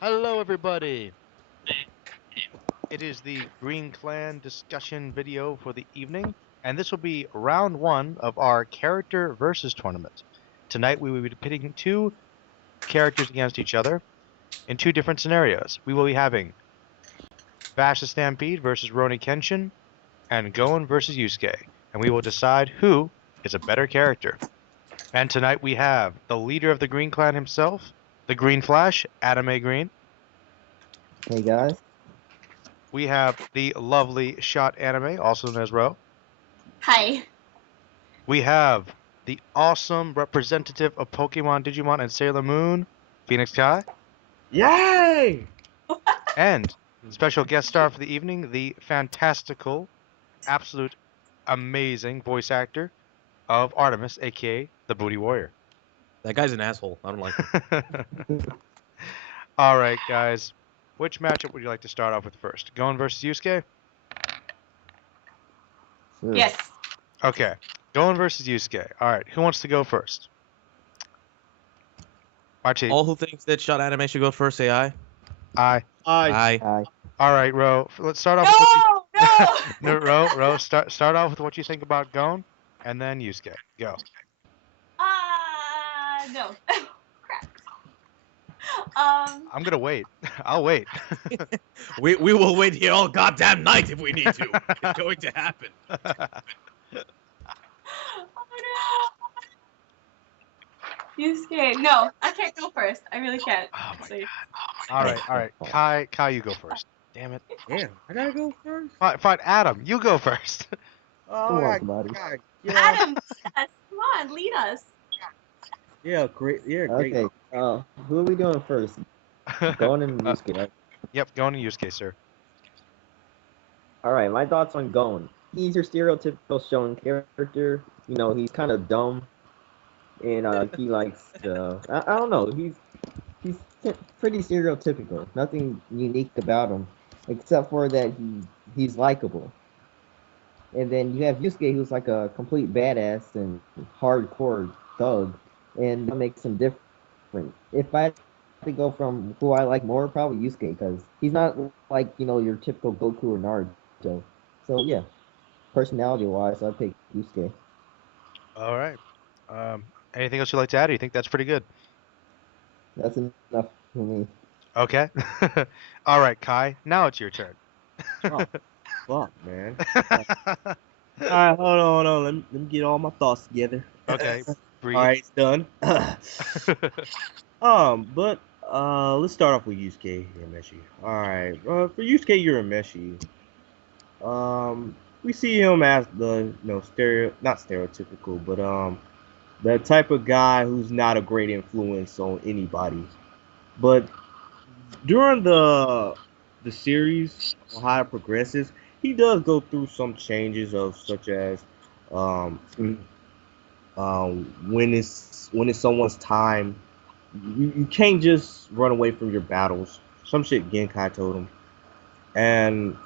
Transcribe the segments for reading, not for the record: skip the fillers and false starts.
Hello, everybody. It is the Green Clan discussion video for the evening, and this will be round one of our character versus tournament. Tonight, we will be pitting two characters against each other in two different scenarios. We will be having Vash the Stampede versus Roni Kenshin, and Goen versus Yusuke, and we will decide who is a better character. And tonight, we have the leader of the Green Clan himself, the Green Flash, Anime Green. Hey guys. We have the lovely Shot Anime, also known as Ro. Hi. We have the awesome representative of Pokemon, Digimon, and Sailor Moon, Phoenix Kai. Yay! And special guest star for the evening, the fantastical, absolute amazing voice actor of Artemis, aka the Booty Warrior. That guy's an asshole. I don't like him. All right, guys. Which matchup would you like to start off with first? Goen versus Yusuke? Sure. Yes. Okay. Goen versus Yusuke. All right. Who wants to go first? Marty. All who thinks that Shot Anime should go first, say aye. Aye. Aye. Hi. All right, Ro. Let's start off with what you... No! No, Ro, start off with what you think about Goen, and then Yusuke. Go. No. Crap. I'm gonna wait. I'll wait. We will wait here all goddamn night if we need to. It's going to happen. Oh no. Yusuke. No, I can't go first. I really can't. Oh my So- God. All right. Kai, you go first. Damn it. Damn, I gotta go first. Fine, Adam, you go first. Come on, somebody. Adam, yes, come on, lead us. Yeah, great. Yeah, great. Okay. Who are we doing first? Gon and Yusuke, right? Yep, Goen and Yusuke, sir. All right. My thoughts on Gon. He's your stereotypical shonen character. You know, he's kind of dumb, and he likes. I don't know. He's pretty stereotypical. Nothing unique about him, except for that he's likable. And then you have Yusuke, who's like a complete badass and hardcore thug, and that makes him different. If I had to go from who I like more, probably Yusuke, because he's not like your typical Goku or Naruto. So yeah, personality-wise, I'd pick Yusuke. All right. Anything else you'd like to add? Or you think that's pretty good? That's enough for me. Okay. All right, Kai. Now it's your turn. Oh, fuck, man. Alright, hold on. Let me get all my thoughts together. Okay. Breathe. Alright, it's done. But let's start off with Yusuke Urameshi. Alright, for Yusuke Urameshi, we see him as the not stereotypical, but the type of guy who's not a great influence on anybody. But during the series, how it progresses, he does go through some changes of such as um, when it's someone's time. You can't just run away from your battles. Some shit Genkai told him. And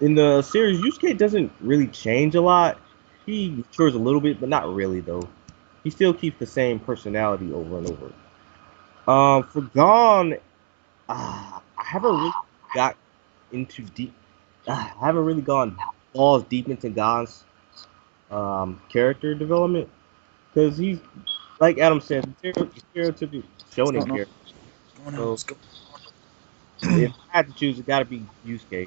in the series, Yusuke doesn't really change a lot. He matures a little bit, but not really though. He still keeps the same personality over and over. For Gon, I haven't really got into deep. I haven't really gone balls deep into Gon's character development because he's like Adam said, stereotypical shonen character. So if I had to choose, it got to be Yusuke.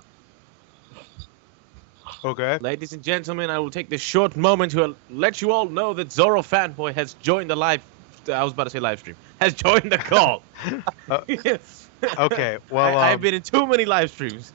Okay. Ladies and gentlemen, I will take this short moment to let you all know that Zoro Fanboy has joined the live. I was about to say live stream. Has joined the call. Okay. Well, I've been in too many live streams.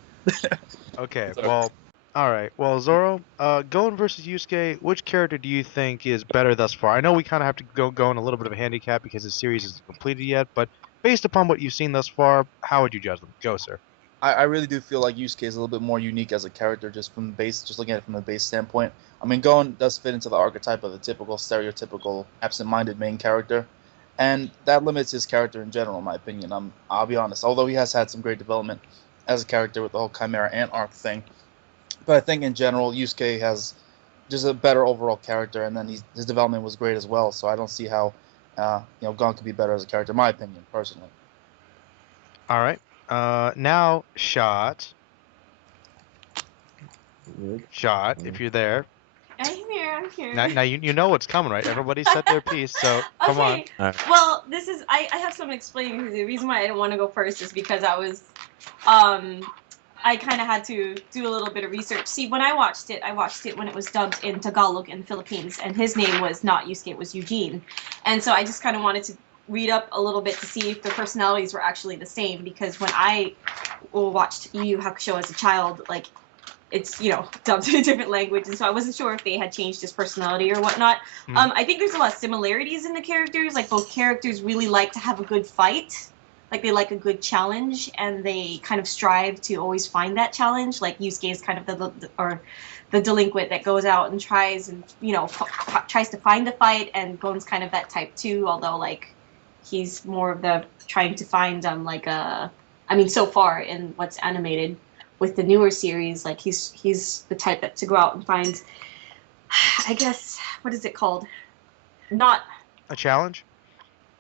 Okay. Sorry. Well. All right. Well, Zoro, Goen versus Yusuke, which character do you think is better thus far? I know we kind of have to go in a little bit of a handicap because the series isn't completed yet, but based upon what you've seen thus far, how would you judge them? Go, sir. I really do feel like Yusuke is a little bit more unique as a character, just from the base, just looking at it from the base standpoint. I mean, Gon does fit into the archetype of the typical, stereotypical, absent-minded main character, and that limits his character in general, in my opinion. I'll be honest. Although he has had some great development as a character with the whole Chimera Ant arc thing, but I think in general, Yusuke has just a better overall character, and then his development was great as well. So I don't see how Gon could be better as a character, in my opinion, personally. All right. Now, Shot. Shot, if you're there. I'm here. I'm here. Now you know what's coming, right? Everybody said their piece, so come on. Okay. All right. Well, this is I have some explaining because the reason why I didn't want to go first is because I kind of had to do a little bit of research. See, when I watched it when it was dubbed in Tagalog in the Philippines, and his name was not Yusuke, it was Eugene. And so I just kind of wanted to read up a little bit to see if the personalities were actually the same, because when I watched Yu Yu Hakusho as a child, like, it's, you know, dubbed in a different language, and so I wasn't sure if they had changed his personality or whatnot. I think there's a lot of similarities in the characters. Like, both characters really like to have a good fight. Like, they like a good challenge, and they kind of strive to always find that challenge. Like, Yusuke is kind of the delinquent that goes out and tries and, you know, tries to find the fight, and Gon's kind of that type too, although, like, he's more of the trying to find, so far in what's animated with the newer series, like, he's the type that to go out and find, I guess, what is it called? Not A challenge?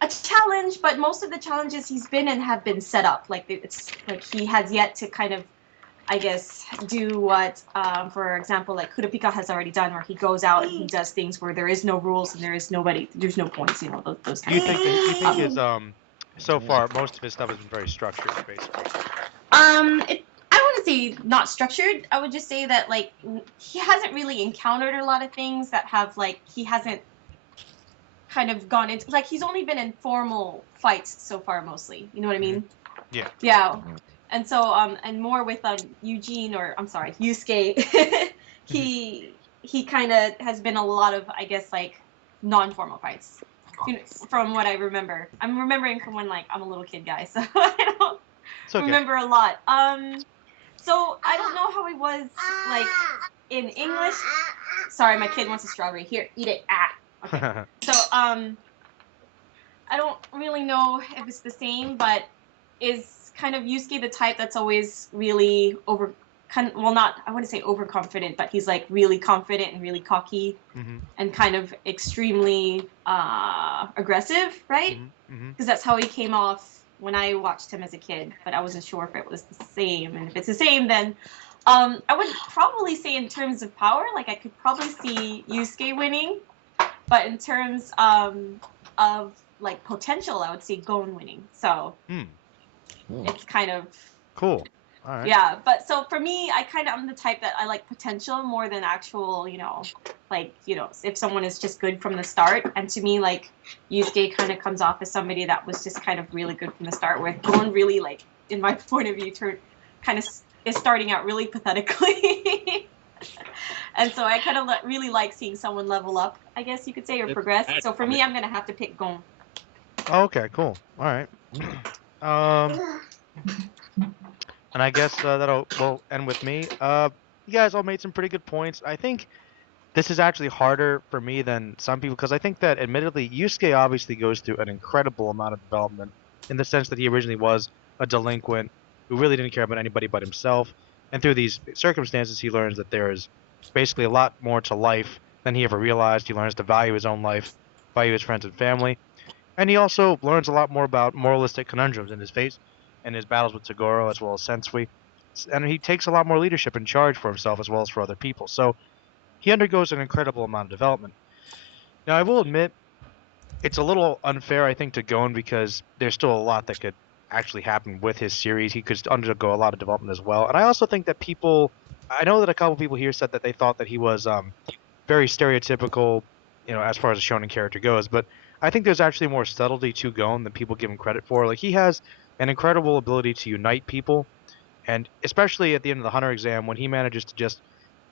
a challenge, but most of the challenges he's been in have been set up. Like, it's like he has yet to kind of, I guess, do what, for example, like Kurapika has already done, where he goes out and he does things where there is no rules and there's no points, you know, those You kinds of think things. that, you think his so far most of his stuff has been very structured, basically. I wouldn't say not structured. I would just say that, like, he hasn't really encountered a lot of things that have, like, he hasn't kind of gone into, like, he's only been in formal fights so far, mostly. You know what I mean? Yeah. Yeah. And so, and more with Yusuke, he kind of has been a lot of, I guess, like, non-formal fights. You know, from what I remember. I'm remembering from when, like, I'm a little kid guy, so I don't It's okay. remember a lot. So I don't know how he was, like, in English. Sorry, my kid wants a strawberry. Here, eat it. Okay. So, I don't really know if it's the same, but is kind of Yusuke the type that's always really I wouldn't say overconfident, but he's, like, really confident and really cocky, and kind of extremely aggressive, right? Because that's how he came off when I watched him as a kid, but I wasn't sure if it was the same. And if it's the same, then I would probably say in terms of power, like, I could probably see Yusuke winning, but in terms of, like, potential, I would see Gon winning. So it's kind of cool. All right. Yeah, but so for me, I'm the type that I like potential more than actual, you know, like, you know, if someone is just good from the start. And to me, like, Yusuke kind of comes off as somebody that was just kind of really good from the start, where Gon really, like, in my point of view, is starting out really pathetically. And so I kind of really like seeing someone level up, I guess you could say, or progress. So for me, I'm going to have to pick Gon. Okay, cool. All right. And I guess we'll end with me. You guys all made some pretty good points. I think this is actually harder for me than some people, because I think that, admittedly, Yusuke obviously goes through an incredible amount of development, in the sense that he originally was a delinquent who really didn't care about anybody but himself, and through these circumstances he learns that there is basically a lot more to life than he ever realized. He learns to value his own life, value his friends and family, and he also learns a lot more about moralistic conundrums in his face and his battles with Toguro as well as Sensui. And he takes a lot more leadership and charge for himself as well as for other people. So he undergoes an incredible amount of development. Now, I will admit, it's a little unfair, I think, to Gon, because there's still a lot that could actually happen with his series. He could undergo a lot of development as well. And I also think that I know that a couple people here said that they thought that he was very stereotypical, you know, as far as a shonen character goes. But I think there's actually more subtlety to Gon than people give him credit for. Like, he has an incredible ability to unite people, and especially at the end of the Hunter exam, when he manages to just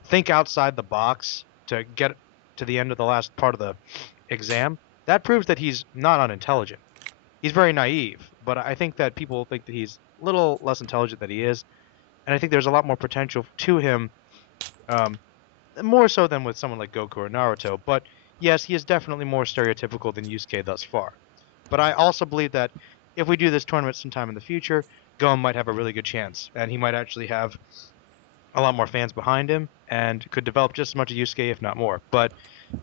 think outside the box to get to the end of the last part of the exam, that proves that he's not unintelligent. He's very naive, but I think that people think that he's a little less intelligent than he is, and I think there's a lot more potential to him, more so than with someone like Goku or Naruto. But yes, he is definitely more stereotypical than Yusuke thus far. But I also believe that if we do this tournament sometime in the future, Gon might have a really good chance, and he might actually have a lot more fans behind him, and could develop just as much as Yusuke, if not more. But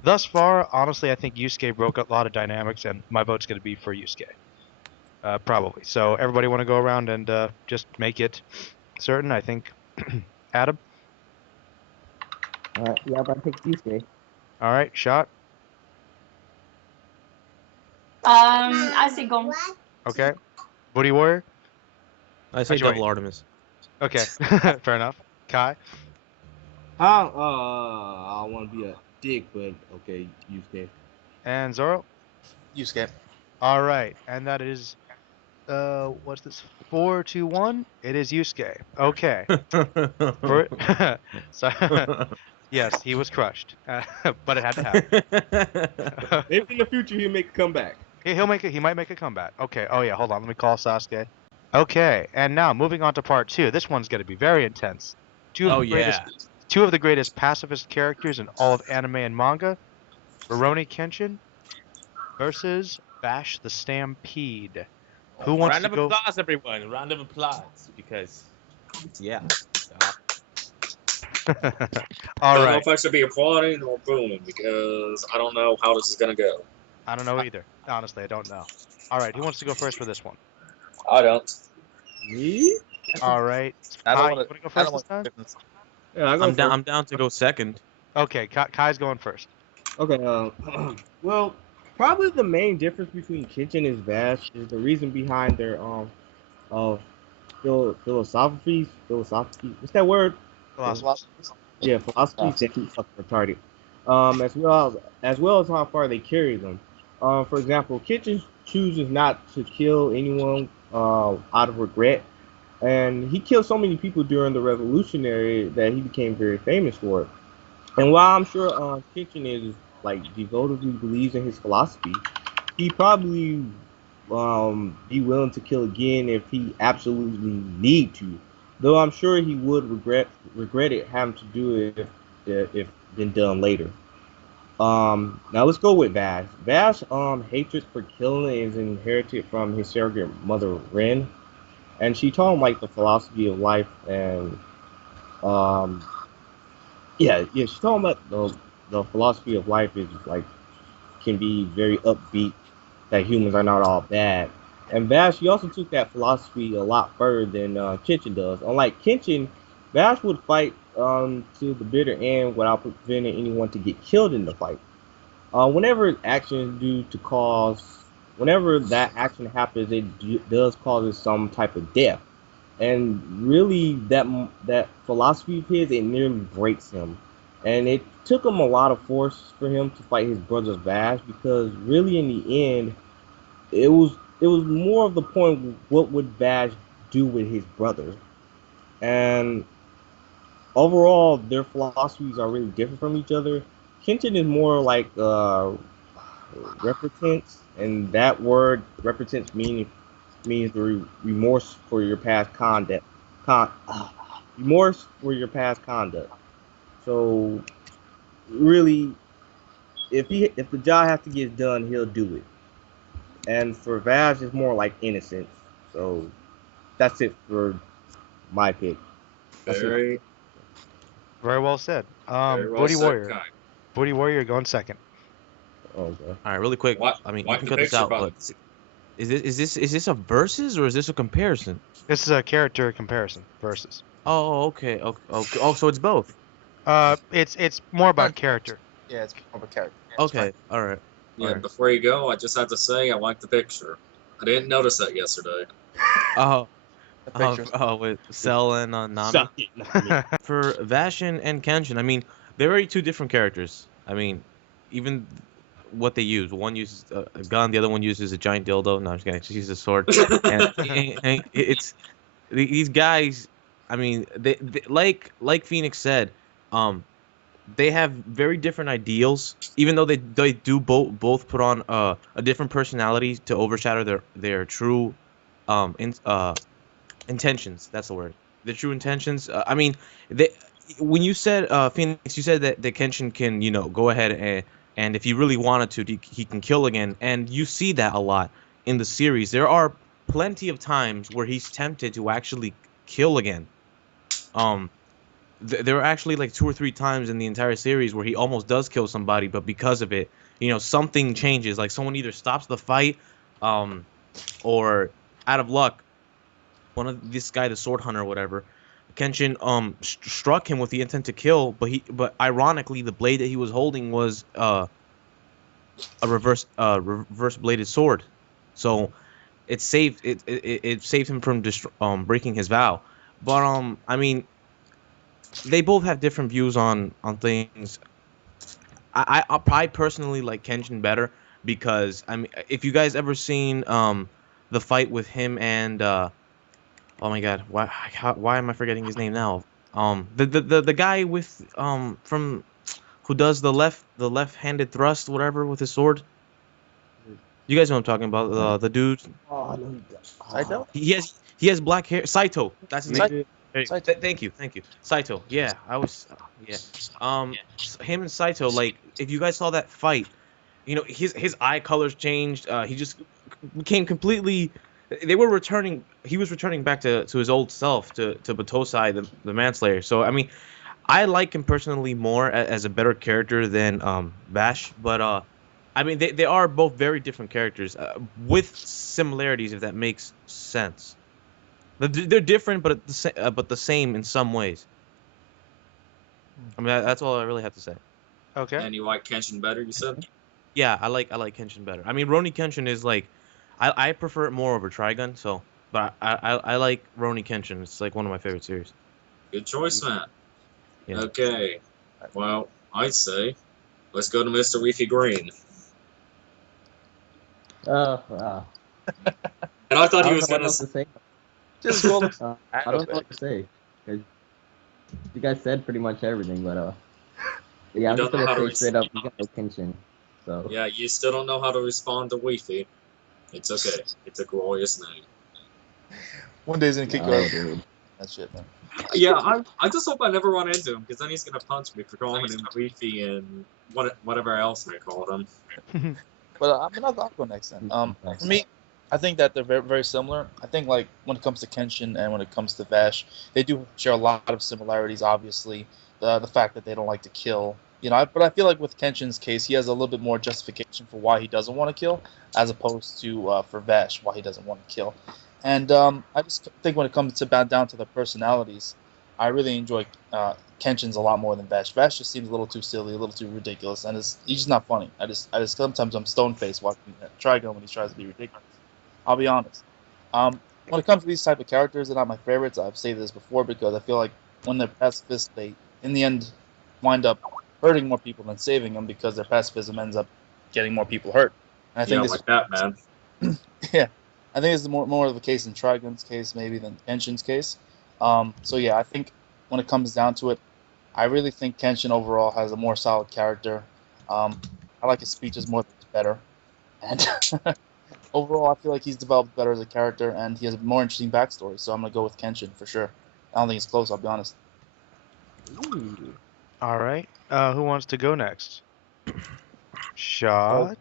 thus far, honestly, I think Yusuke broke a lot of dynamics, and my vote's going to be for Yusuke. Probably. So everybody want to go around and just make it certain. I think. Adam. Yeah, but I picked Yusuke. All right. Shot. I say Gon. Okay. Booty Warrior. I say Actually, wait. Devil Artemis. Okay. Fair enough. Kai. I want to be a dick, but okay, Yusuke. And Zoro. Yusuke. All right. And that is what's this? 4-1. It is Yusuke. Okay. For, so yes, he was crushed, but it had to happen. Maybe in the future he'll make a comeback. He might make a comeback. Okay. Oh yeah. Hold on. Let me call Sasuke. Okay. And now moving on to part 2. This one's going to be very intense. Two of the greatest pacifist characters in all of anime and manga. Rurouni Kenshin versus Vash the Stampede. Who wants Round to of go? applause, everyone. Round of applause, because yeah. All I don't know right. if I should be applauding or booing because I don't know how this is gonna go. I don't know either. Honestly, I don't know. All right. Who wants to go first for this one? I don't. Me? All right. I Kai, don't you want want to go I first don't this time? want Yeah, I go I'm down. first. I'm down to go second. Okay. Kai's going first. Okay, well, probably the main difference between Kenshin and Vash is the reason behind their uh philosophy. What's that word? Philosophy. Yeah, philosophy. Fucking retarded. As well as how far they carry them. For example, Kenshin chooses not to kill anyone out of regret, and he killed so many people during the revolutionary that he became very famous for it. And while I'm sure Kenshin is like devotedly believes in his philosophy, he probably be willing to kill again if he absolutely need to. Though I'm sure he would regret it having to do it if been done later. Now let's go with Vash. Vash hatred for killing is inherited from his surrogate mother Ren, and she taught him like the philosophy of life and um yeah, she's talking about the philosophy of life is like can be very upbeat, that humans are not all bad. And Vash, he also took that philosophy a lot further than Kenshin does. Unlike Kenshin, Vash would fight to the bitter end without preventing anyone to get killed in the fight. Whenever action is due to cause, whenever that action happens, it does cause some type of death. And really, that philosophy of his, it nearly breaks him. And it took him a lot of force for him to fight his brother Vash because really, in the end, it was more of the point, what would Vash do with his brother? And overall, their philosophies are really different from each other. Kenshin is more like repentance, and that word repentance means remorse for your past conduct. Remorse for your past conduct. So really, if the job has to get done, he'll do it. And for Vash, it's more like innocence. So that's it for my pick. That's it. Very, Very well said. very well Booty said, Warrior. Kai. Booty Warrior going second. Okay. All right, really quick. What- I mean, what you can the cut this picture out, button? but is this a versus or is this a comparison? This is a character comparison versus. Oh, okay. Okay. Oh, so it's both. It's more about character. Yeah, it's more of a character. Yeah, it's Okay. All right. Yeah, Alright. before you go, I just had to say I like the picture. I didn't notice that yesterday. Oh, fine. The pictures. with Cell and Nami. Suck it, Nami. For Vash and Kenshin, I mean, they're already two different characters. I mean, even what they use. One uses a gun, the other one uses a giant dildo. No, I'm just kidding. She uses a sword. And it's these guys. I mean, they like Phoenix said, they have very different ideals. Even though they do both put on a different personality to overshadow their true intentions. That's the word. The true intentions. I mean, they when you said Phoenix, you said that Kenshin can go ahead and if he really wanted to, he can kill again, and you see that a lot in the series. There are plenty of times where he's tempted to actually kill again. There are actually like 2 or 3 times in the entire series where he almost does kill somebody, but because of it, something changes. Like someone either stops the fight, or out of luck, one of this guy, the sword hunter or whatever, Kenshin struck him with the intent to kill, but ironically the blade that he was holding was a reverse bladed sword, so it saved him from breaking his vow. But I mean, they both have different views on things. I personally like Kenshin better because I mean, if you guys ever seen the fight with him and oh my god, why am I forgetting his name now? The guy with from who does the left-handed thrust whatever with his sword. You guys know what I'm talking about. The dude. Oh, I know he does. Saito? He has black hair. Saito. That's his name. Saito. There you go. Saito. Thank you. Saito. Yeah, I was. Yeah. Him and Saito. Like, if you guys saw that fight, you know his eye colors changed. He just became completely. They were returning. He was returning back to his old self, to Batosai, the manslayer. So I mean, I like him personally more as a better character than Vash, but I mean they are both very different characters with similarities, if that makes sense. They're different, but the same in some ways. I mean that's all I really have to say. Okay. And you like Kenshin better, you said? Yeah, I like Kenshin better. I mean Roni Kenshin is like, I prefer it more over Trigun. So, but I like Roni Kenshin. It's like one of my favorite series. Good choice, man. Yeah. Okay. Well, I'd say let's go to Mr. Leafy Green. I And I thought he don't was know what gonna. else to say. Just roll it. I don't know what to say. 'Cause you guys said pretty much everything, but yeah, I'm You just don't know how gonna to say straight up, you got no Kenshin. So Yeah, you still don't know how to respond to Leafy. It's okay. It's a glorious name. One day he's gonna kick no, your ass. dude. That shit, man. Yeah, I just hope I never run into him, because then he's gonna punch me for calling him Leafy and whatever else I called him. But I mean, I'll go next then. For me, I think that they're very, very similar. I think like when it comes to Kenshin and when it comes to Vash, they do share a lot of similarities. Obviously, the fact that they don't like to kill, you know. But I feel like with Kenshin's case, he has a little bit more justification for why he doesn't want to kill, as opposed to for Vash why he doesn't want to kill. And I just think when it comes to down to the personalities, I really enjoy Kenshin's a lot more than Vash. Vash just seems a little too silly, a little too ridiculous, and he's just not funny. I just sometimes I'm stone faced watching Trigun when he tries to be ridiculous. I'll be honest. When it comes to these type of characters, they're not my favorites. I've said this before because I feel like when they're pacifists, they in the end wind up hurting more people than saving them because their pacifism ends up getting more people hurt. And I think Yeah, this like that, man. yeah, I think it's more of the case in Trigun's case maybe than Kenshin's case. So yeah, I think when it comes down to it, I really think Kenshin overall has a more solid character. I like his speeches more than he's better, and overall I feel like he's developed better as a character and he has a more interesting backstory. So I'm gonna go with Kenshin for sure. I don't think it's close. I'll be honest. All right. Who wants to go next? Shot.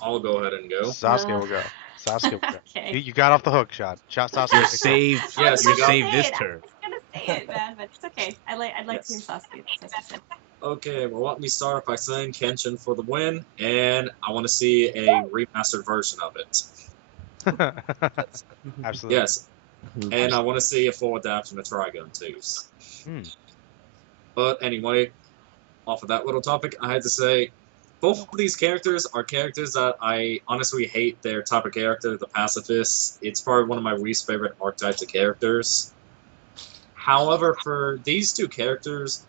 I'll go ahead and go. Sasuke will go. Sasuke will go. Okay. You got off the hook, Shot. Sasuke. You're take it. saved. I was Yes, you gonna saved say this it. turn. I was gonna say it, man, but it's okay. I'd like to hear Yes. Sasuke. Sasuke. Okay, well, let me start by saying Kenshin for the win, and I want to see a remastered version of it. Absolutely. Yes, and I want to see a full adaptation of Trigun too. Hmm. But anyway, off of that little topic, I had to say both of these characters are characters that I honestly hate their type of character, the pacifist. It's probably one of my least favorite archetypes of characters. However, for these two characters,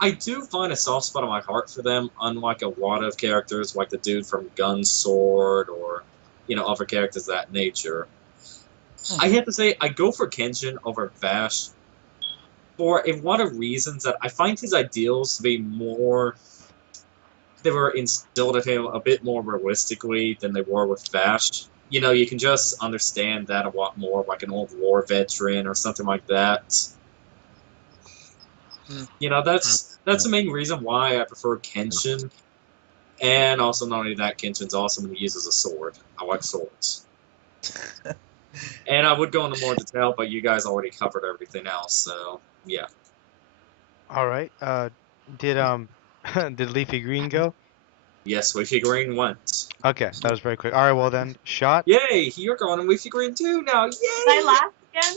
I do find a soft spot in my heart for them, unlike a lot of characters like the dude from Gun Sword or, other characters of that nature. I have to say, I go for Kenshin over Vash for a lot of reasons that I find his ideals to be more. They were instilled in him a bit more realistically than they were with Vash. You can just understand that a lot more like an old war veteran or something like that. That's the main reason why I prefer Kenshin. And also, not only that, Kenshin's awesome when he uses a sword. I like swords. And I would go into more detail, but you guys already covered everything else, so yeah. All right. Did did Leafy Green go? Yes, Wii figurine went. Okay, that was very quick. All right, well then, shot. Yay! You're going Wii figurine too now. Yay! Did I last again?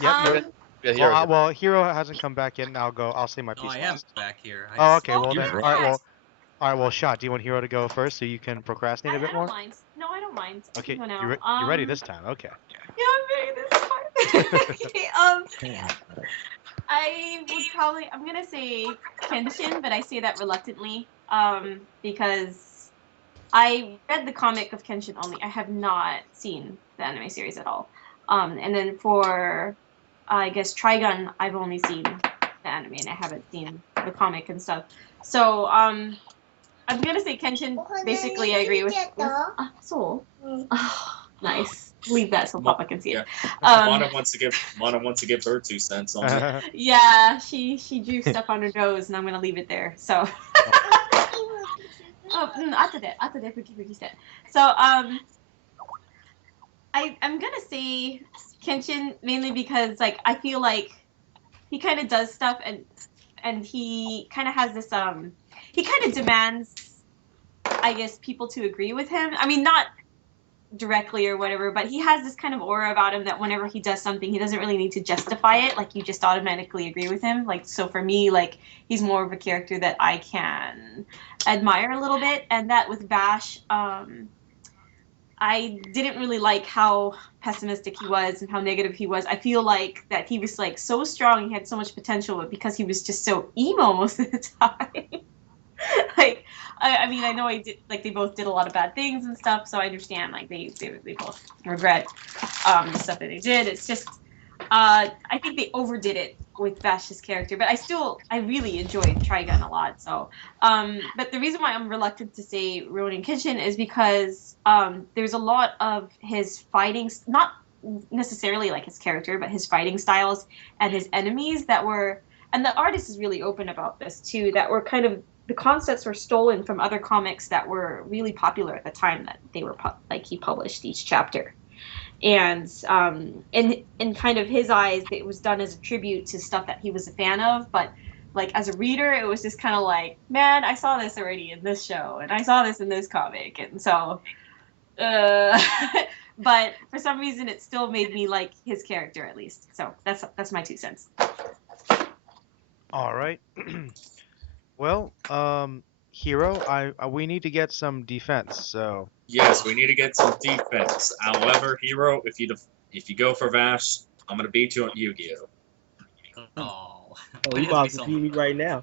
Yep. Um, Nope. Yeah, Well, here. well, Hero hasn't come back in. I'll go. I'll say my No, piece I am last. back here. Oh, okay. Oh, Well you're then, all back. right. Well, all right. Well, shot. Do you want Hero to go first so you can procrastinate a I bit more? don't mind. No, I don't mind. I Okay, can go now. you're ready this time. Okay. Yeah, I'm ready this time. Okay, I'm gonna say Kenshin, but I say that reluctantly, because I read the comic of Kenshin only. I have not seen the anime series at all. And then for, I guess Trigun, I've only seen the anime and I haven't seen the comic and stuff. So, I'm gonna say Kenshin. Basically, I agree with. So, nice. Leave that so Papa can see it. Mana wants to give her 2 cents on it. Yeah, she drew stuff on her nose, and I'm gonna leave it there. So. after that, forgive. So, I'm gonna say Kenshin mainly because like I feel like he kind of does stuff and he kind of has this he kind of demands, I guess, people to agree with him. I mean, not directly or whatever, but he has this kind of aura about him that whenever he does something, he doesn't really need to justify it. Like, you just automatically agree with him. Like, so for me, like, he's more of a character that I can admire a little bit. And that with Vash, I didn't really like how pessimistic he was and how negative he was. I feel like that he was like so strong, he had so much potential, but because he was just so emo most of the time. Like, I mean, I know I did, like, they both did a lot of bad things and stuff, so I understand, like, they both regret the stuff that they did. It's just, I think they overdid it with Vash's character, but I really enjoyed Trigun a lot, so, but the reason why I'm reluctant to say Ronin Kenshin is because, there's a lot of his fighting, not necessarily like his character, but his fighting styles and his enemies that were, and the artist is really open about this too, that were kind of, the concepts were stolen from other comics that were really popular at the time that they were like he published each chapter, and in kind of his eyes, it was done as a tribute to stuff that he was a fan of, but like as a reader, it was just kind of like, man, I saw this already in this show, and I saw this in this comic, and so, but for some reason, it still made me like his character at least. So that's my 2 cents. All right. Well, Hero, we need to get some defense. So. Yes, we need to get some defense. However, Hero, if you go for Vash, I'm gonna beat you on Yu-Gi-Oh. Oh, Oh, you about to beat me right now.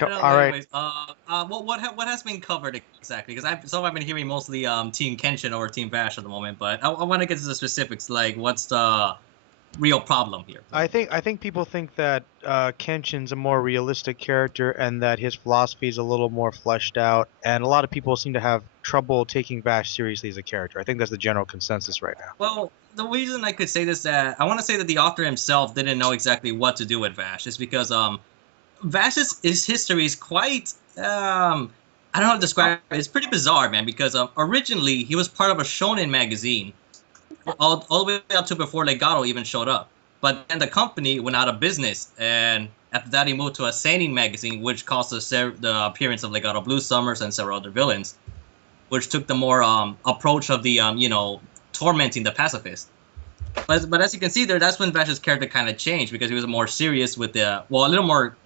All No, right. anyways, what has been covered exactly? Because I've been hearing mostly Team Kenshin or Team Vash at the moment, but I want to get to the specifics. Like, what's the real problem here? I think people think that Kenshin's a more realistic character and that his philosophy is a little more fleshed out, and a lot of people seem to have trouble taking Vash seriously as a character. I think that's the general consensus right now. Well, the reason I could say this, that I want to say that the author himself didn't know exactly what to do with Vash is because Vash's history is quite I don't know how to describe it. It's pretty bizarre, man, because originally he was part of a shonen magazine all the way up to before Legato even showed up. But then the company went out of business, and after that he moved to a seinen magazine, which caused the appearance of Legato Blue Summers and several other villains, which took the more approach of the tormenting the pacifist. But as you can see there, that's when Vash's character kind of changed, because he was more serious with a little more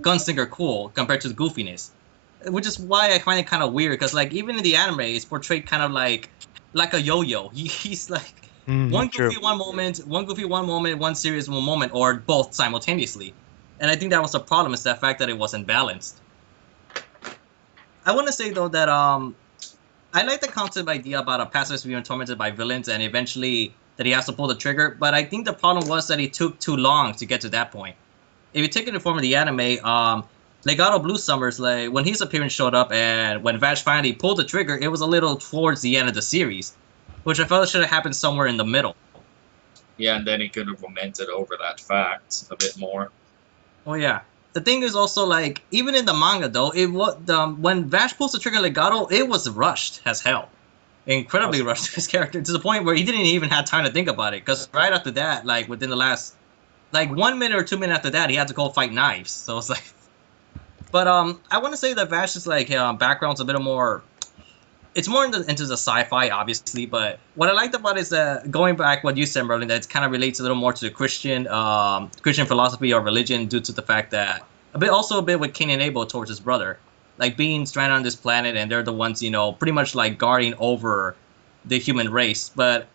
gunslinger cool compared to the goofiness, which is why I find it kind of weird, because like even in the anime, it's portrayed kind of like a yo-yo. He's like one goofy one moment, one serious one moment, or both simultaneously. And I think that was the problem, is the fact that it wasn't balanced. I want to say though that I like the concept idea about a pacifist being tormented by villains and eventually that he has to pull the trigger, but I think the problem was that it took too long to get to that point. If you take it in the form of the anime, Legato Blue Summers, like when his appearance showed up and when Vash finally pulled the trigger, it was a little towards the end of the series, which I felt should have happened somewhere in the middle. Yeah, and then he could have lamented over that fact a bit more. Oh yeah. The thing is also, like, even in the manga though, it was when Vash pulls the trigger on Legato, it was rushed as hell, incredibly rushed his character, to the point where he didn't even have time to think about it. Because right after that, like within the last, like 1 minute or 2 minutes after that, he had to go fight knives. So it's like, But I want to say that Vash's like background's a bit more. It's more into the sci-fi, obviously. But what I liked about it is that going back what you said, Merlin, that it kind of relates a little more to the Christian philosophy or religion, due to the fact that a bit with Cain and Abel towards his brother, like being stranded on this planet, and they're the ones pretty much like guarding over the human race. But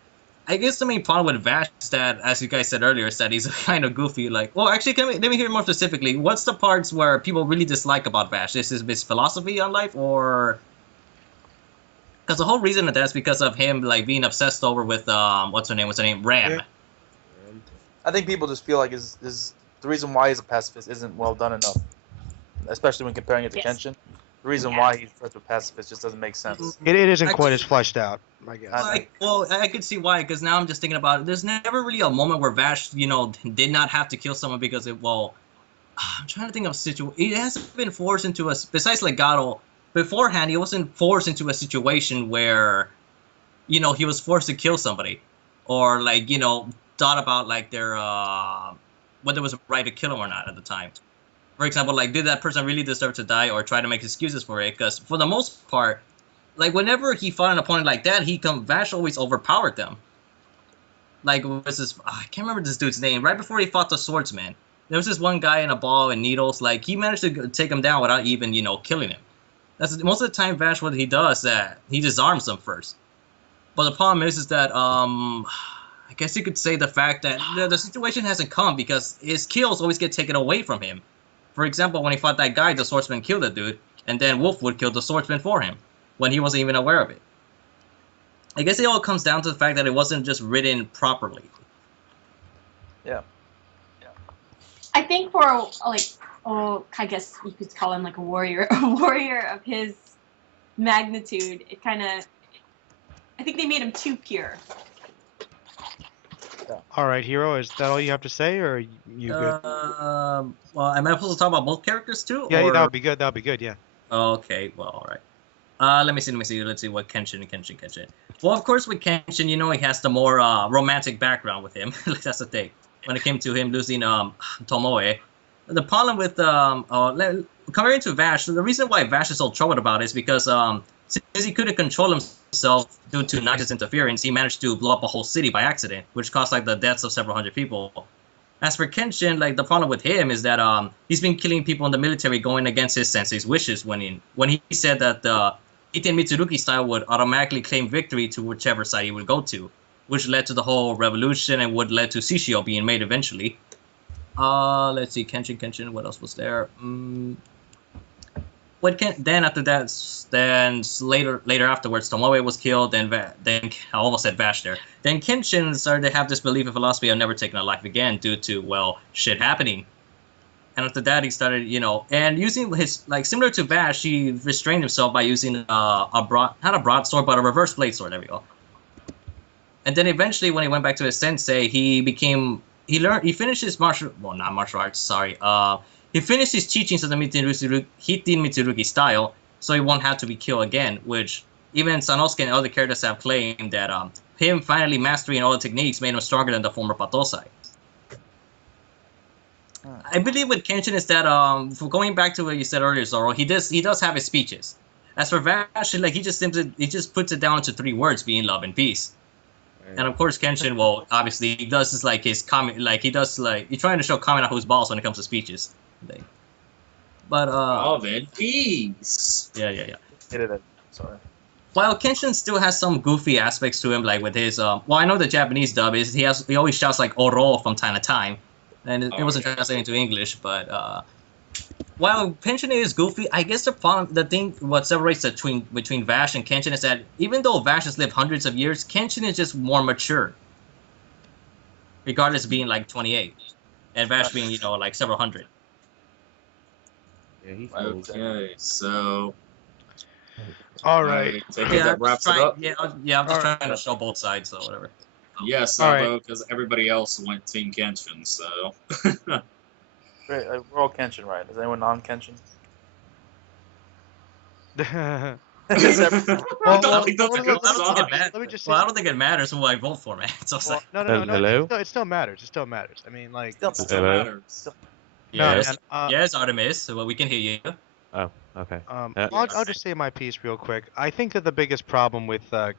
I guess the main problem with Vash is that, as you guys said earlier, is that he's kind of goofy. Like, well, actually, let me hear more specifically. What's the parts where people really dislike about Vash? Is his philosophy on life, or because the whole reason of that's because of him like being obsessed over with what's her name, Ram. Yeah. I think people just feel like is the reason why he's a pacifist isn't well done enough, especially when comparing it to Yes. Kenshin. The reason why he's such a pacifist just doesn't make sense. It isn't quite Actually- as fleshed out, I guess. I could see why, because now I'm just thinking about it. There's never really a moment where Vash, did not have to kill someone because I'm trying to think of a situation. He hasn't been forced into besides Legato, beforehand, he wasn't forced into a situation where, he was forced to kill somebody, or thought about like their whether it was right to kill him or not at the time. For example, like, did that person really deserve to die, or try to make excuses for it? Because for the most part, like, whenever he fought an opponent like that, Vash always overpowered them. Like, was this? I can't remember this dude's name. Right before he fought the swordsman, there was this one guy in a ball and needles. Like, he managed to take him down without even, killing him. That's most of the time Vash, what he does, that he disarms them first. But the problem is that I guess you could say the fact that the situation hasn't come because his kills always get taken away from him. For example, when he fought that guy, the swordsman killed the dude, and then Wolf would kill the swordsman for him when he wasn't even aware of it. I guess it all comes down to the fact that it wasn't just written properly. Yeah. I think for I guess you could call him like a warrior of his magnitude. It kind of, I think they made him too pure. All right, Hero, is that all you have to say, or are you good? Well, am I supposed to talk about both characters too? Yeah, or... that would be good. That would be good. Yeah. Okay, well, all right. Let me see. Let's see what Kenshin. Well, of course, with Kenshin, he has the more romantic background with him. That's the thing. When it came to him losing Tomoe, the problem with comparing to Vash, the reason why Vash is so troubled about it is because since he couldn't control himself due to Naga's interference, he managed to blow up a whole city by accident, which caused like the deaths of several hundred people. As for Kenshin, like, the problem with him is that he's been killing people in the military going against his sensei's wishes when he said that the Iten Mitsurugi style would automatically claim victory to whichever side he would go to, which led to the whole revolution and would lead to Shishio being made eventually. Let's see, Kenshin, what else was there? Then after that, then later afterwards, Tomoe was killed. Then I almost said Vash there. Then Kenshin started to have this belief and philosophy of never taking a life again due to shit happening. And after that, he started and using his similar to Vash, he restrained himself by using not a broadsword but a reverse blade sword. There we go. And then eventually, when he went back to his sensei, he finished his martial arts. Sorry. He finished his teachings of the Iten Mitsurugi style, so he won't have to be killed again, which even Sanosuke and other characters have claimed that him finally mastering all the techniques made him stronger than the former Patosai. I believe with Kenshin is that for going back to what you said earlier, Zoro, he does have his speeches. As for Vash, he just puts it down to 3 words, being love and peace. And of course, Kenshin, obviously he does this his comment, he's trying to show comment on who's balls when it comes to speeches. But love and peace. Yeah. Hated it. Sorry. While Kenshin still has some goofy aspects to him, like with his I know the Japanese dub is he always shouts like "oro" from time to time, and it wasn't translated into English. But while Kenshin is goofy, I guess what separates between Vash and Kenshin is that even though Vash has lived hundreds of years, Kenshin is just more mature. Regardless of being 28, and Vash being several hundred. Yeah, he's Okay, so All right. I take it that wraps it up. Yeah, I'm just trying to show both sides, so whatever. Yes, All right. although because everybody else went Team Kenshin, so. Great. We're all Kenshin, right? Is anyone non-Kenshin? Well, I don't think that's a good sign. Let me just say. Well, I don't think it matters who I vote for, man. So it's Well, like, no. Hello? It still matters. It still matters. I mean, Still Still Hello? matters. no, yes, man, yes, Artemis. Well, we can hear you. Oh, okay. I'll just say my piece real quick. I think that the biggest problem with the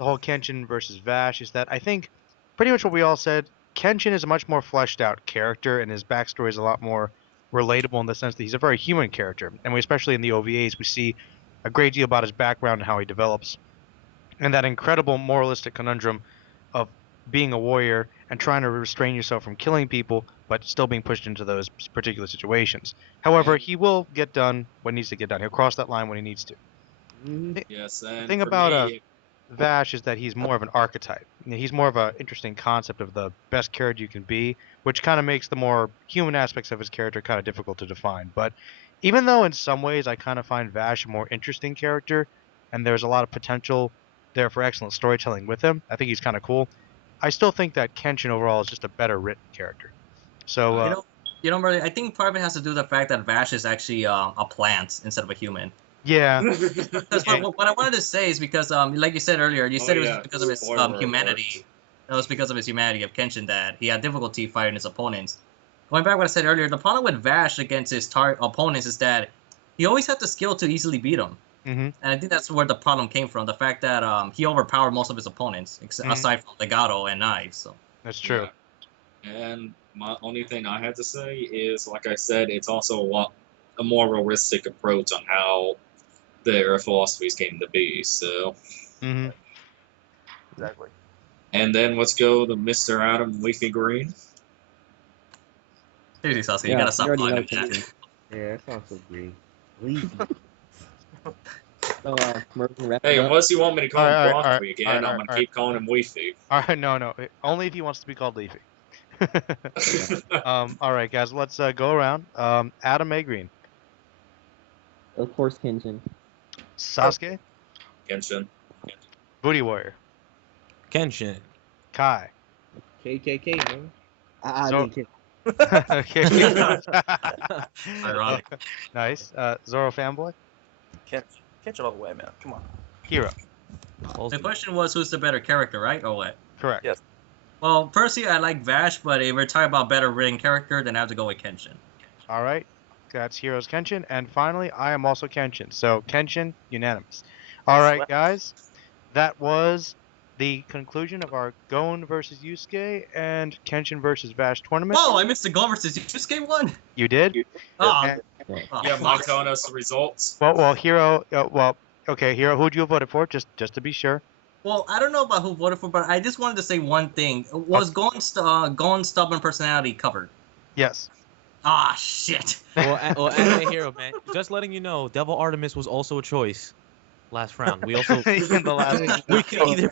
whole Kenshin versus Vash is that I think pretty much what we all said. Kenshin is a much more fleshed out character, and his backstory is a lot more relatable in the sense that he's a very human character, and we especially in the OVAs we see a great deal about his background and how he develops, and that incredible moralistic conundrum of being a warrior and trying to restrain yourself from killing people, but still being pushed into those particular situations. However, he will get done what needs to get done. He'll cross that line when he needs to. Yes, The and thing for about me, Vash is that he's more of an archetype. He's more of an interesting concept of the best character you can be, which kind of makes the more human aspects of his character kind of difficult to define. But even though in some ways I kind of find Vash a more interesting character, and there's a lot of potential there for excellent storytelling with him, I think he's kind of cool. I still think that Kenshin overall is just a better written character. So Really, I think part of it has to do with the fact that Vash is actually a plant instead of a human. yeah, Because what I wanted to say is because, like you said earlier, you said it was because of his spoiler humanity. It was because of his humanity of Kenshin that he had difficulty fighting his opponents. Going back to what I said earlier, the problem with Vash against his opponents is that he always had the skill to easily beat them. hmm And I think that's where the problem came from. The fact that he overpowered most of his opponents, aside from Legato and Knives. So. that's true. Yeah. And my only thing I had to say is, like I said, it's also a more realistic approach on how their philosophies came to be. So, hmm Exactly. and then let's go to Mr. Adam Leafy Green. Seriously, Sasuke, you Yeah, gotta you stop already calling know him that. Kenshin. Yeah, that sounds so green. Leafy. So, Mervin, wrap Hey, it up. unless you want me to call him Alright, alright, Broccoli again, alright, I'm gonna alright, keep calling him Leafy. All right, no, only if he wants to be called Leafy. All right, guys, let's go around. Adam A. Green, Of course, Kenshin. Sasuke, Kenshin. Booty Warrior, Kenshin. Kai. KKK, man. I So- mean, Ken. Okay. Ironic. Nice. Zoro fanboy, Kenshin all the way, man. Come on. Hero. The question was who's the better character, right? Or what? Correct. Yes. Well, personally, I like Vash, but if we're talking about better written character, then I have to go with Kenshin. All right. That's Hero's Kenshin, and finally, I am also Kenshin. So Kenshin, unanimous. All right, guys. That was the conclusion of our Gon versus Yusuke and Kenshin versus Vash tournament. Whoa, I missed the Gon versus Yusuke one. You did? Oh, And- Yeah, Mike telling us the results. well, Hero. Okay, Hero. Who'd you vote for? Just to be sure. Well, I don't know about who voted for, but I just wanted to say one thing. Was Gon's stubborn personality covered? Yes. Ah, shit. Well, Anime Hero, man. Just letting you know, Devil Artemis was also a choice. Last round. We also In the last.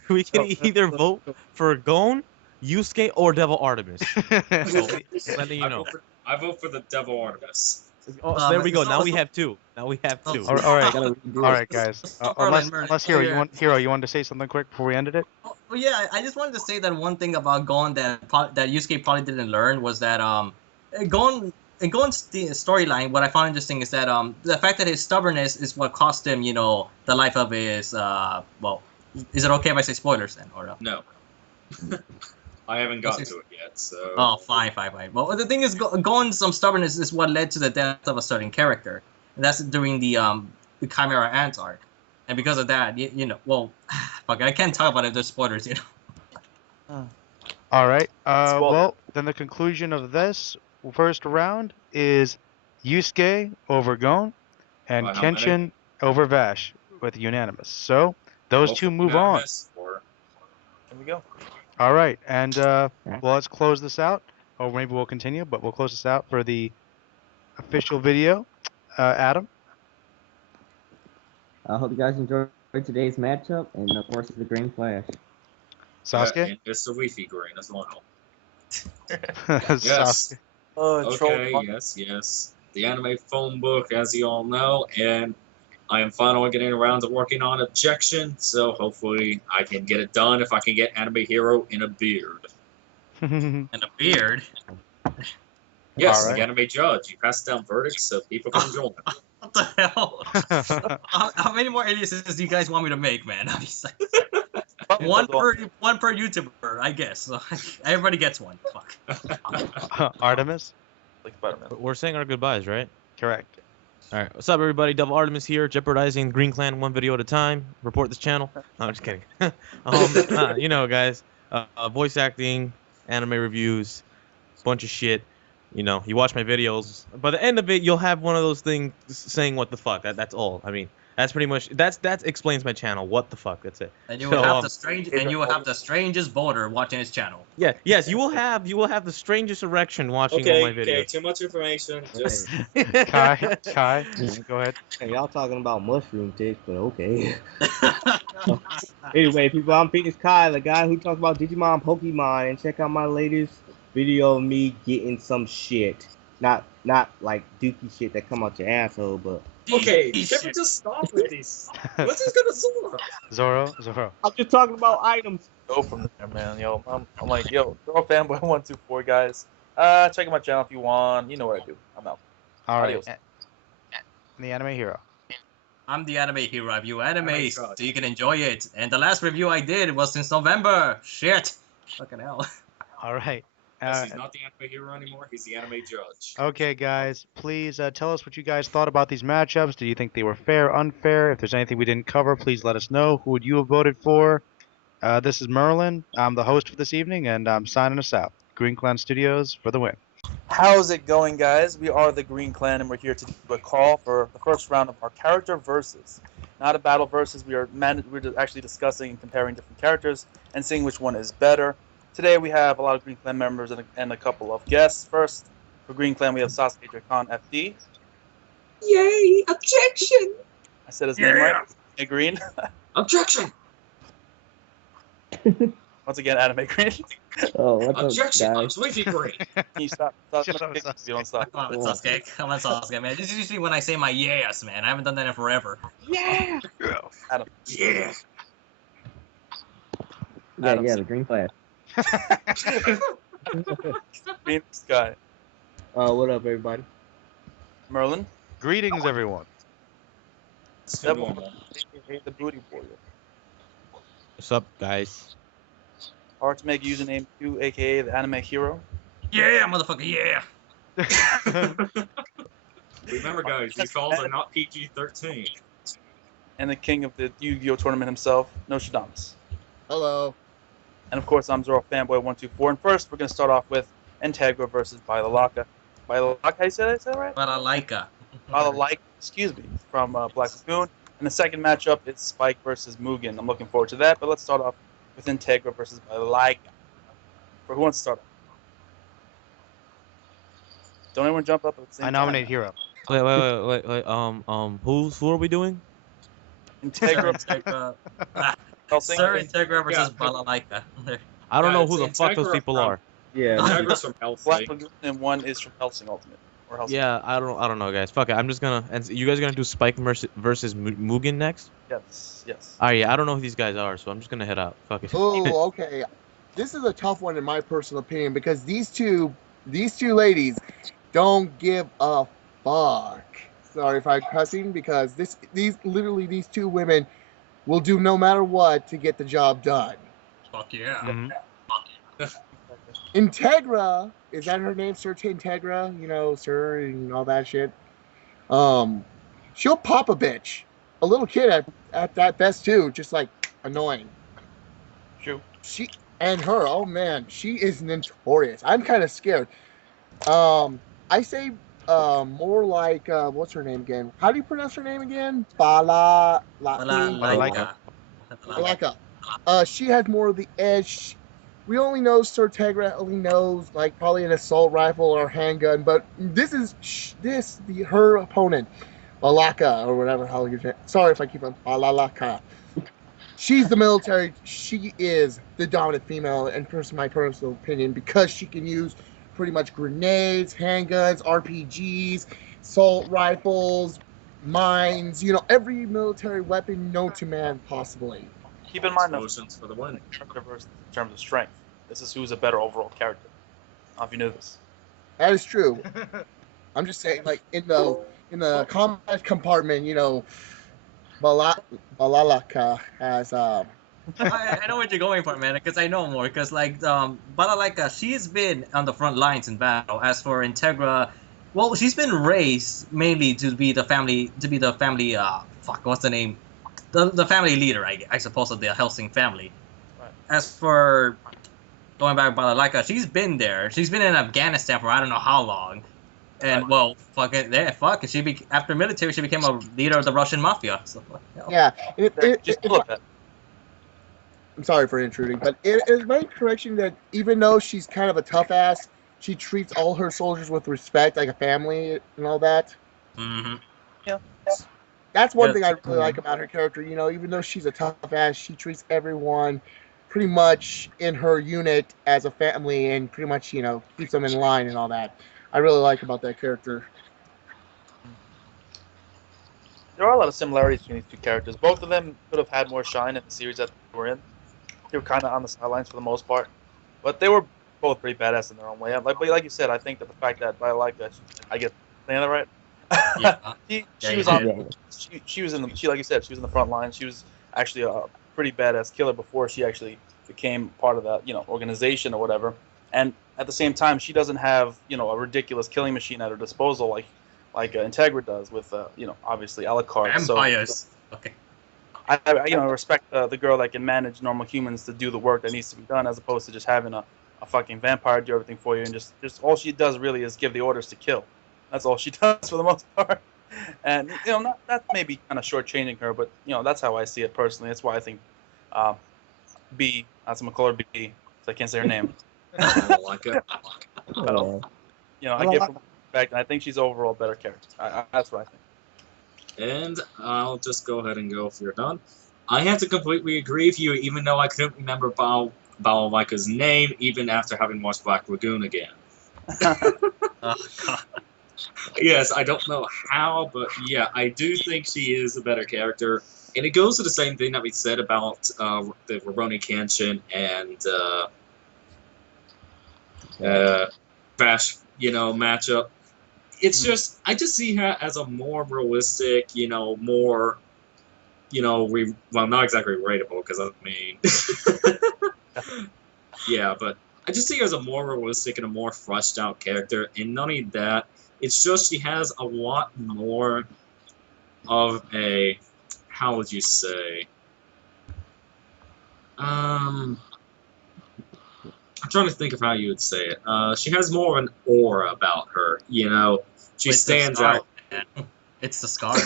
we can either vote for Gon, Yusuke, or Devil Artemis. So, letting you know. I vote for the Devil Artemis. Oh, so there we go. Now we have two. All right. All right. Gotta redo All it. right, guys. Merlin, Unless Hero, yeah. you wanted to say something quick before we ended it? Oh, yeah, I just wanted to say that one thing about Gon that Yusuke probably didn't learn was that Gon's storyline. What I found interesting is that the fact that his stubbornness is what cost him, the life of his well. Is it okay if I say spoilers then, or no? No. I haven't gotten to it yet, so. Oh, fine. Well, the thing is, Gon's stubbornness is what led to the death of a certain character, and that's during the Chimera Ant arc. And because of that, well, fuck, I can't talk about it. There's spoilers, All right. Spoiler. Well, then the conclusion of this first round is Yusuke over Gon and By how many? Kenshin over Vash with unanimous. So those two move on. Unanimous, or- Here we go. All right, and well, let's close this out, or maybe we'll continue, but we'll close this out for the official video. Adam. I hope you guys enjoyed today's matchup, and of course, the Green Flash. Sasuke. And it's the Leafy Green as well. Sasuke. Yes. Troll. Okay, yes. The anime phone book, as you all know, and I am finally getting around to working on Objection, so hopefully I can get it done if I can get Anime Hero in a beard. And a beard. Yes, Alright. the anime judge. You pass down verdicts so people can join. What the hell? How many more aliases do you guys want me to make, man? I'm just like, one per YouTuber, I guess. So, everybody gets one. Fuck. Artemis. Like Spider-Man. We're saying our goodbyes, right? Correct. All right, what's up, everybody? Double Artemis here, jeopardizing Green Clan one video at a time. Report this channel. No, I'm just kidding. You know, guys, voice acting, anime reviews, bunch of shit. You know, you watch my videos. By the end of it, you'll have one of those things saying "What the fuck." That's all. I mean, that's pretty much that explains my channel. What the fuck? That's it. And you So, will have the strangest boulder watching his channel. Yeah, yes, you will have the strangest erection watching all my videos. Okay, too much information. Just Kai, go ahead. Hey, y'all talking about mushroom tits, but okay. Anyway, people, I'm Phoenix Kai, the guy who talks about Digimon, Pokemon, and check out my latest video of me getting some shit. Not like dookie shit that come out your asshole, but okay. Can we just stop with these? What's this gonna solve? Zoro. I'm just talking about items. Go from there, man. Yo, I'm like, yo, Girl Fanboy 124, guys. Check out my channel if you want. You know what I do. I'm out. All right. Adios. The anime hero. I'm the anime hero. I review anime Oh my so God. you can enjoy it. And the last review I did was since November. Shit. Fucking hell. All right. Yes, he's not the anime hero anymore. He's the anime judge. Okay, guys, please tell us what you guys thought about these matchups. Did you think they were fair, unfair? If there's anything we didn't cover, please let us know. Who would you have voted for? This is Merlin. I'm the host for this evening, and I'm signing us out. Green Clan Studios for the win. How's it going, guys? We are the Green Clan, and we're here to do a call for the first round of our character versus. Not a battle versus. We're actually discussing and comparing different characters and seeing which one is better. Today we have a lot of Green Clan members and a couple of guests. First, for Green Clan, we have Sasuke Drakan FD. Yay! Objection! I said his name right. Hey, Green. Objection! Once again, Anime Green. Oh, what's up, Objection! I'm guys? Sweetie Green. Can you stop? Stop Shut up, if Sasuke. you don't stop. Come on, Sasuke. Come on, Sasuke, man. This is usually when I say my yes, man. I haven't done that in forever. Yeah! Adam. Yeah! Yeah, Adam's- the green flag. Green Sky. What up, everybody? Merlin. Greetings, everyone. Devil. aka the Booty Warrior. What's up, guys? Hard to make username 2, aka the Anime Hero. Yeah, motherfucker, yeah. Remember, guys, these calls are not PG-13. And the king of the Yu-Gi-Oh tournament himself, Nostradamus. Hello. And of course, I'm Zoro Fanboy 124. And first, we're going to start off with Integra versus Balalika. Balalika, how you say that? Is that right? Balalaika. Balalika, excuse me, from Black Lagoon. And the second matchup is Spike versus Mugen. I'm looking forward to that. But let's start off with Integra versus Balalaika. For who wants to start off? Don't anyone jump up at the same I time. nominate Hero. Wait. Who are we doing? Integra, Integra. Hellsing. Sir Integra versus Yeah. Balalaika. I don't Yeah, know it's who the fuck those Integra people from- are. Yeah. Integra's from Black Hellsing. Lagoon, and one is from Hellsing Ultimate. Or Hellsing. Yeah, I don't know, guys. Fuck it. I'm just gonna. And you guys are gonna do Spike versus Mugen next? Yes, yes. Alright, yeah. I don't know who these guys are, so I'm just gonna head out. Fuck it. Oh, okay. This is a tough one in my personal opinion because these two ladies don't give a fuck. Sorry if I'm cussing because these two women will do no matter what to get the job done. Fuck yeah. Mhm. Integra, is that her name? Sir Integra, you know, sir and all that shit. She'll pop a bitch. A little kid at that best too, just like annoying. True. She and her, oh man, she is notorious. I'm kind of scared. I say more like what's her name again? How do you pronounce her name again? Balalaika. Balalaika. She has more of the edge. We only know Sir Tegra only knows like probably an assault rifle or handgun, but her opponent, Balaka or whatever the hell you say. Sorry if I keep on Balalika. She's the military. She is the dominant female, and my personal opinion, because she can use pretty much grenades, handguns, RPGs, assault rifles, mines. You know, every military weapon known to man, possibly. Keep in mind, though, Explosions for the win. character versus in terms of strength. This is who's a better overall character. I don't know if you knew this. That is true. I'm just saying, like in the combat compartment, you know, Balalika has I know what you're going for, man, because I know more. Because like Balalaika, she's been on the front lines in battle. As for Integra, Well, she's been raised mainly to be the family, fuck, what's the name? The family leader, I suppose, of the Hellsing family. Right. As for going back to Balalaika, she's been there. She's been in Afghanistan for I don't know how long. And, well, fuck it, after military, she became a leader of the Russian mafia. So, Yeah. Just look at I'm sorry for intruding, but it is my correction that even though she's kind of a tough ass, she treats all her soldiers with respect, like a family and all that. Mm-hmm. That's one Yeah. thing I really like about her character. You know, even though she's a tough ass, she treats everyone pretty much in her unit as a family and pretty much, you know, keeps them in line and all that. I really like about that character. there are a lot of similarities between these two characters. Both of them could have had more shine in the series that they were in. They were kind of on the sidelines for the most part, but they were both pretty badass in their own way. Like you said, I think that the fact that Balalika, I guess saying that right, Yeah. she you was did. on, she was in the, she like you said, she was in the front line. She was actually a pretty badass killer before she actually became part of that organization or whatever. And at the same time, she doesn't have a ridiculous killing machine at her disposal like Integra does with obviously Alucard. Vampires. Okay. I respect the girl that can manage normal humans to do the work that needs to be done, as opposed to just having a fucking vampire do everything for you, and just all she does really is give the orders to kill. That's all she does for the most part. And that may be kind of shortchanging her, but that's how I see it personally. That's why I think B. That's I'm gonna call her B, so I can't say her name. Balalaika. Oh. I give her respect, and I think she's overall a better character. That's what I think. And I'll just go ahead and go if you're done. I have to completely agree with you, even though I couldn't remember Balalaika's name, even after having watched Black Lagoon again. Oh, God. Yes, I don't know how, but yeah, I do think she is a better character. And it goes to the same thing that we said about the Rurouni Kenshin and Vash, matchup. It's just, I just see her as a more realistic, more, well, not exactly relatable, because I mean, yeah, but I just see her as a more realistic and a more fleshed out character. And not only that, it's just she has a lot more of a, how would you say? I'm trying to think of how you would say it. She has more of an aura about her, She It's the stands scar, out. man. It's the scar.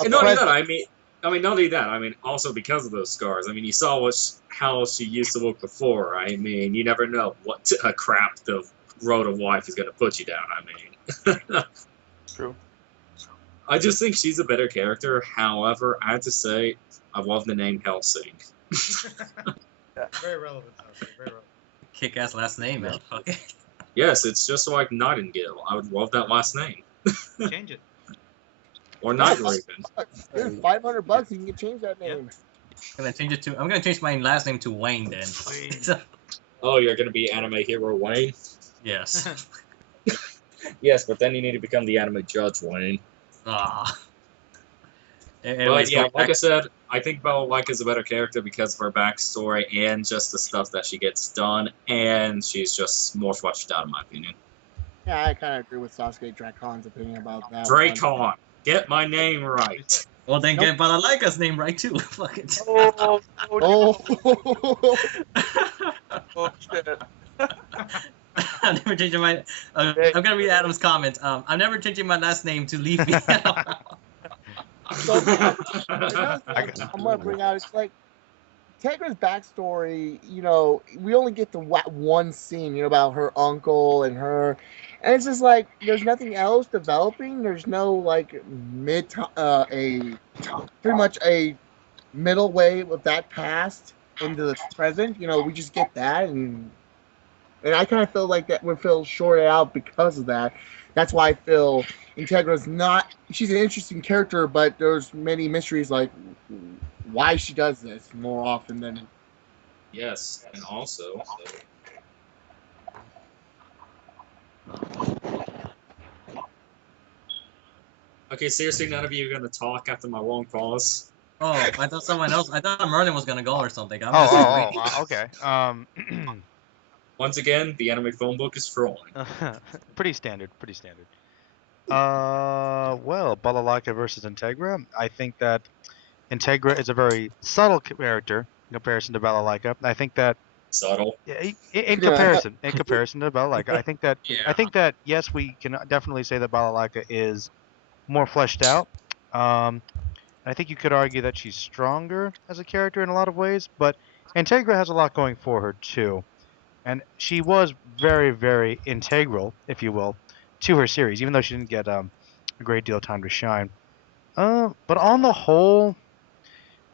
And not only that, I mean, not only that, I mean, also because of those scars. I mean, you saw how she used to look before. I mean, you never know what crap the road of life is going to put you down. I mean, True. I just think she's a better character. However, I have to say, I love the name Hellsing. Very relevant. Very relevant. Kick-ass last name, man. Okay. Yes, it's just like Nightingale. I would love that last name. Change it. Or Night Raven. Dude, $500, you can change that name. I'm gonna change my last name to Wayne then. Wayne. Oh, you're gonna be anime hero Wayne? Yes. Yes, but then you need to become the anime judge Wayne. Ah. But Anyways, yeah, going like back- I said, I think Balalaika is a better character because of her backstory and just the stuff that she gets done, and she's just more fleshed out in my opinion. Yeah, I kind of agree with Sasuke Dracon's opinion about that. Dracon, get my name right. Well, then get Balalaika's name right too. Fuck it. Oh, Oh, oh shit. I'm never changing my. I'm gonna read Adam's comment. I'm never changing my last name to leave me. another thing I'm gonna bring out. It's like Integra's backstory. We only get the one scene, about her uncle and her, and it's just like there's nothing else developing. There's no like pretty much a middle way with that past into the present. We just get that, and I kind of feel like that would feel shorted out because of that. That's why I feel Integra's not. She's an interesting character, but there's many mysteries like why she does this more often than. Yes, and also. Okay, seriously, none of you are gonna talk after my long pause. Oh, I thought someone else. I thought Merlin was gonna go or something. I'm just waiting. Okay. Once again, the anime phone book is trolling. Pretty standard, pretty standard. Well, Balalaika versus Integra. I think that Integra is a very subtle character in comparison to Balalaika. I think that Subtle. in comparison to Balalaika, I Yeah. think that yes, we can definitely say that Balalaika is more fleshed out. Um, I think you could argue that she's stronger as a character in a lot of ways, but Integra has a lot going for her too, and she was very, very integral, if you will, to her series, even though she didn't get a great deal of time to shine. But on the whole,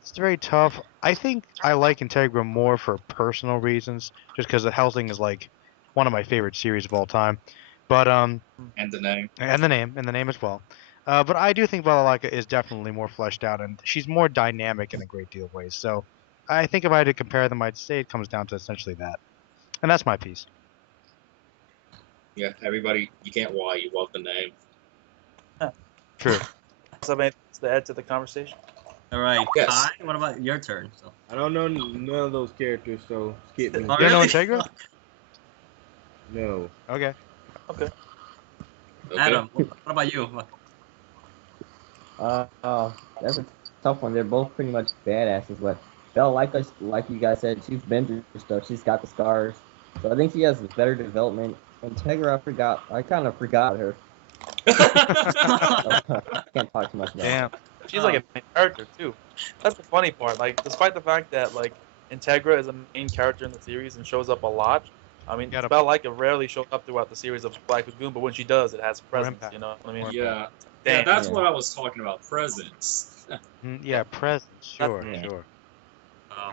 it's very tough. I think I like Integra more for personal reasons, just because the Hellsing is like one of my favorite series of all time. But And the name. and the name as well. But I do think Balalaika is definitely more fleshed out, and she's more dynamic in a great deal of ways. So I think if I had to compare them, I'd say it comes down to essentially that, and that's my piece. Yeah, everybody, you can't lie, you love the name. True. Something to add to the conversation? All right, Yes. Kai, what about your turn? So. I don't know none of those characters, so skip me. Oh, You don't know really? Integra? No. Okay. Okay. Adam, what about you? That's a tough one. They're both pretty much badasses, but Belle, like you guys said, she's been through stuff. She's got the scars, so I think she has better development. Integra, I kind of forgot her. Can't talk too much about Damn. her. She's like a main character too. That's the funny part. Like, despite the fact that like Integra is a main character in the series and shows up a lot, I mean, Gotta- Balalaika rarely shows up throughout the series of Black Lagoon, but when she does, it has presence. impact. You know what I mean? Yeah. Damn. Yeah, that's Yeah. what I was talking about. Presence. Yeah, presence. Sure, Yeah. sure.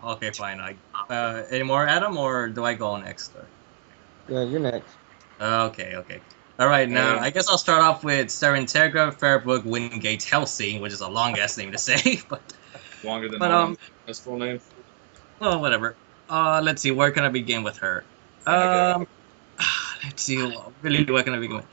Okay, fine. Any more, Adam, or do I go next? Yeah, you're next. Okay. All right, now And- I guess I'll start off with Sarah Integra, Fairbrook, Wingate, Hellsing, which is a long ass name to say, but Longer than But, his full name. well, whatever. Let's see, where can I begin with her? Let's see, really, where can I begin with?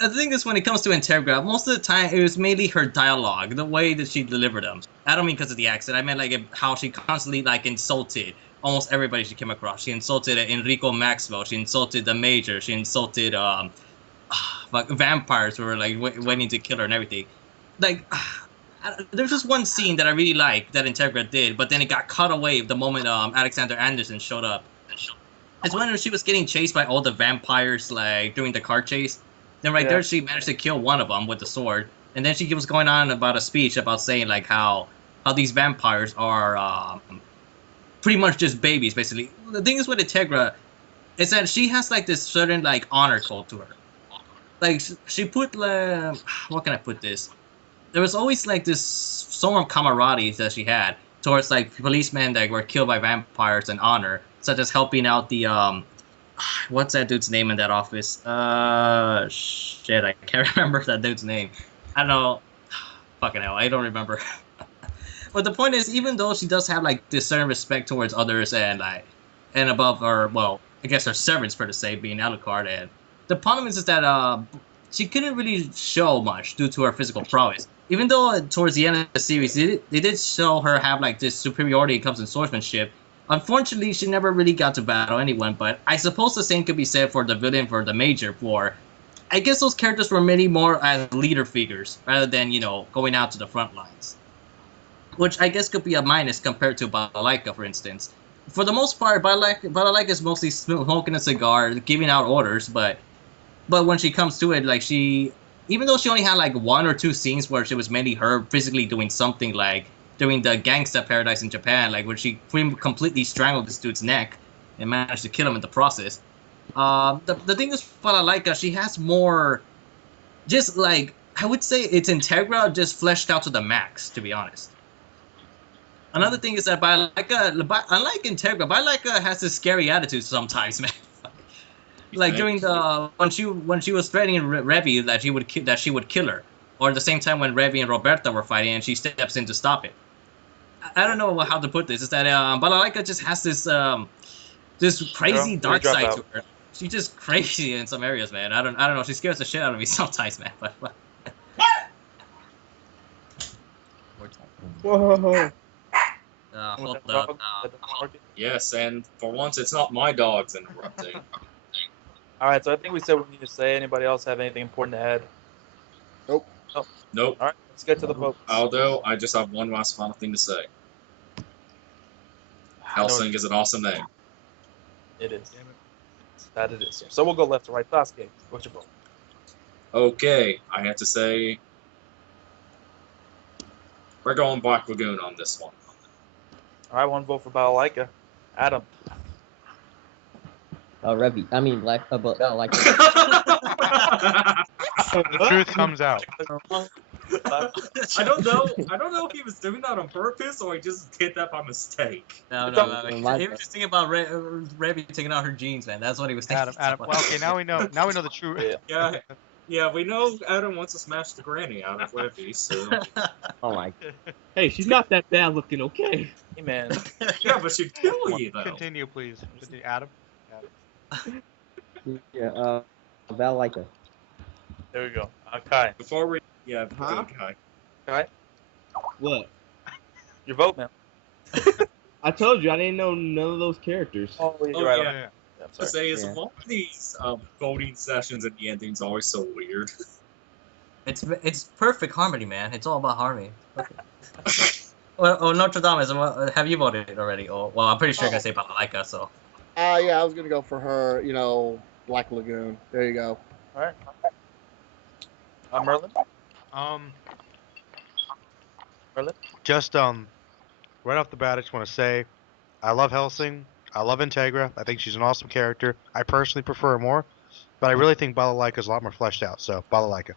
The thing is, when it comes to Integra, most of the time it was mainly her dialogue, the way that she delivered them. I don't mean because of the accent. I meant like how she constantly like insulted almost everybody she came across. She insulted Enrico Maxwell. She insulted the Major. She insulted like vampires who were like waiting to kill her and everything. Like, there's just one scene that I really like that Integra did, but then it got cut away the moment Alexander Anderson showed up. It's when she was getting chased by all the vampires, like during the car chase. Then there she managed to kill one of them with the sword, and then she was going on about a speech about saying like how these vampires are pretty much just babies, basically. The thing is with Integra is that she has like this certain like honor code to her. Like she put what can I put this? There was always like this sort of camaraderie that she had towards like policemen that were killed by vampires and honor, such as helping out the what's that dude's name in that office? Shit, I can't remember that dude's name. I don't know. Fucking hell, I don't remember. But the point is, even though she does have like this certain respect towards others and above her, well, I guess her servants per se being Alucard, and the problem is that she couldn't really show much due to her physical prowess. Even though towards the end of the series, they did show her have like this superiority when it comes to swordsmanship. Unfortunately, she never really got to battle anyone, but I suppose the same could be said for the villain, for the Major, for I guess those characters were many more as leader figures rather than, going out to the front lines. Which I guess could be a minus compared to Balalaika, for instance. For the most part, Balalaika is mostly smoking a cigar, giving out orders, but when she comes to it, like even though she only had like one or two scenes where she was mainly her physically doing something, like during the gangsta paradise in Japan, like where she completely strangled this dude's neck and managed to kill him in the process. The thing is, Balalaika, she has more, just like, I would say it's Integra just fleshed out to the max, to be honest. Another thing is that Balalaika, unlike Integra, Balalaika has this scary attitude sometimes, man. Like during when she was threatening Revi that she would kill her, or at the same time when Revi and Roberta were fighting and she steps in to stop it. I don't know how to put this. Is that Balalaika just has this crazy dark side to her. She's just crazy in some areas, man. I don't know. She scares the shit out of me sometimes, man. But Whoa. hold up. Yes, and for once, it's not my dogs interrupting. All right, so I think we said what we need to say. Anybody else have anything important to add? Nope. Nope. All right, let's get to the votes. Although I just have one last final thing to say. Hellsing is an awesome name. It is. That it is. So we'll go left to right. Sasuke, what's your vote? Okay, I have to say we're going Black Lagoon on this one. All right, one vote for Balalaika. Adam. Revi. I mean, like. The truth comes out. I don't know if he was doing that on purpose or he just did that by mistake. No. He was just thinking about Revy taking out her jeans, man. That's what he was thinking. Adam. Well, okay, now we know. Now we know the truth. Yeah, we know Adam wants to smash the granny out of Revy, so. Oh my. Hey, she's not that bad looking, okay? Hey, man. Yeah, but she'd kill you, though. Continue, please. Continue. Adam. Yeah. Balalaika. There we go. Kai. Before we. Yeah, Huh? Kai. Kai, What? your vote, man. I told you I didn't know none of those characters. Oh, you're Oh, right. yeah. Yeah, I'm To sorry. say is Yeah. all of these voting sessions and the endings always so weird. It's perfect harmony, man. It's all about harmony. Well, Notre Dame, have you voted already? Oh, well, I'm pretty sure you're gonna say Balalaika, so. Yeah, I was gonna go for her. Black Lagoon. There you go. All right. Merlin. Merlin. Just right off the bat, I just want to say, I love Hellsing. I love Integra. I think she's an awesome character. I personally prefer her more, but I really think Balalaika is a lot more fleshed out. So Balalaika,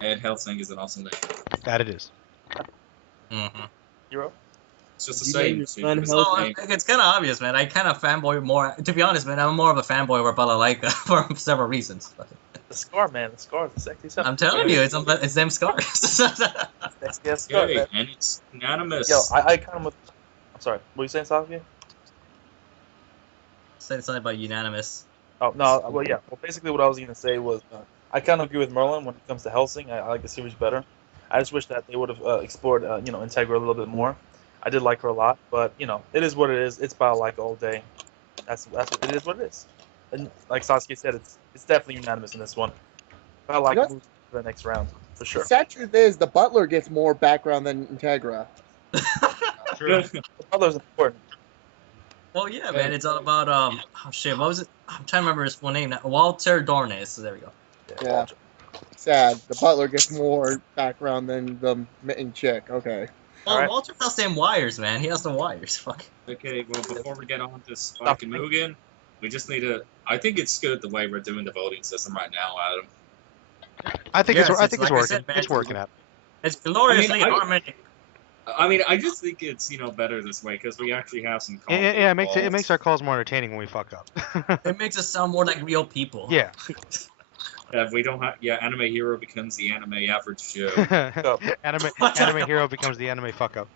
And Hellsing is an awesome name. that it is. Mm-hmm. Hero. It's just the You same. named your son It's So the same. it's kind of obvious, man. I kind of fanboy more. To be honest, man, I'm more of a fanboy over Balalaika for several reasons. The scar, man. The scar is the sexy stuff. I'm telling you, it's them scars. Sexy ass scar, Okay, man. and it's unanimous. Yo, I kind of. I'm sorry. What were you saying, Sasuke? Said something about unanimous. Oh no. Well, yeah. Well, basically, what I was gonna say was, I kind of agree with Merlin when it comes to Hellsing. I like the series better. I just wish that they would have explored, Integra a little bit more. I did like her a lot, but it is what it is. It's Balalaika all day. That's what it is. What it is. And like Sasuke said, it's definitely unanimous in this one. Balalaika moves to the next round for sure. The sad truth is, the Butler gets more background than Integra. True. The Butler's important. Well, yeah, man. It's all about oh shit. What was it? I'm trying to remember his full name now. Walter Dornes. So there we go. Yeah. Sad. The Butler gets more background than the mitten chick. Okay. Well, Alright. Walter has them wires, man. He has the wires. Fuck. Okay, well, before we get on to Spike and Mugen, we just need to. I think it's good the way we're doing the voting system right now, Adam. I think Yes, it's like I working. said, man, It's working out. It's gloriously I mean, harmonic. I mean, I just think it's better this way because we actually have some. Yeah, it makes involved. our calls more entertaining when we fuck up. It makes us sound more like real people. Yeah. We don't have. Yeah, Anime Hero becomes the anime average Joe. anime hero becomes the anime fuck up.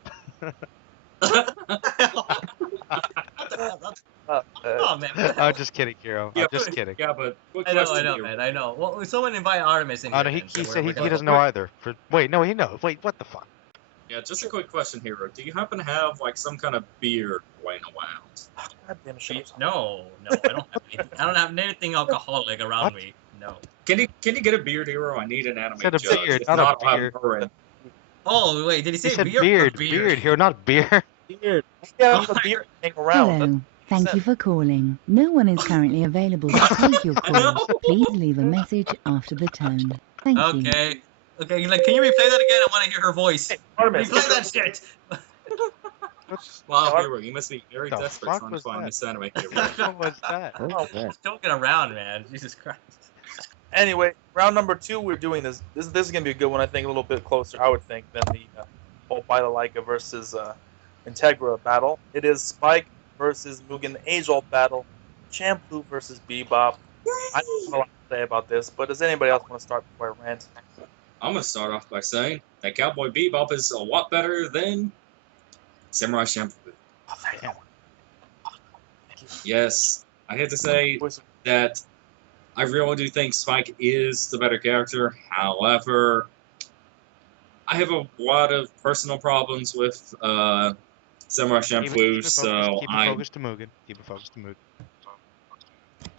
Oh man. I'm just kidding, Hero. I'm just kidding. Yeah, but quick I know, question, man. Hero. I know. Well, someone invite Artemis in. Oh no, here, he then, so said we're he gonna- doesn't know either. Wait, no, he knows. Wait, what the fuck? Yeah, just a quick question, Hero. Do you happen to have like some kind of beer going around? God damn it, shut up. No, I don't have anything. I don't have anything alcoholic around What? me. No. Can you get a beard, Hero? I need an anime Said a judge. beard, If not a not, I'll have beard. Burren. Oh wait, did he He say said beer? or beard, beard? beard, Hero, not beer. Weird. Yeah, Oh the my beard hang around. Hello. Thank you for calling. No one is currently available to take your I know. call. Please leave a message after the tone. Thank you. Okay. Okay, like, can you replay that again? I want to hear her voice. Hey, Artemis, Replay that shit. Wow, What? Hero, you must be very The desperate fuck trying to was find that? this anime Hero. What was that? Oh, yeah. Joking around, man. Jesus Christ. Anyway, round number 2, we're doing this. This is gonna be a good one. I think a little bit closer, I would think, than the whole Balalaika versus Integra battle. It is Spike versus Mugen, age-old battle. Shampoo versus Bebop. I don't have a lot to say about this, but does anybody else want to start before I rant? I'm gonna start off by saying that Cowboy Bebop is a lot better than Samurai Shampoo. Oh, damn. Yes, I have to say that I really do think Spike is the better character. However, I have a lot of personal problems with Samurai Shampoo, so keep it I focused to Mugen. Keep it focused to Mugen.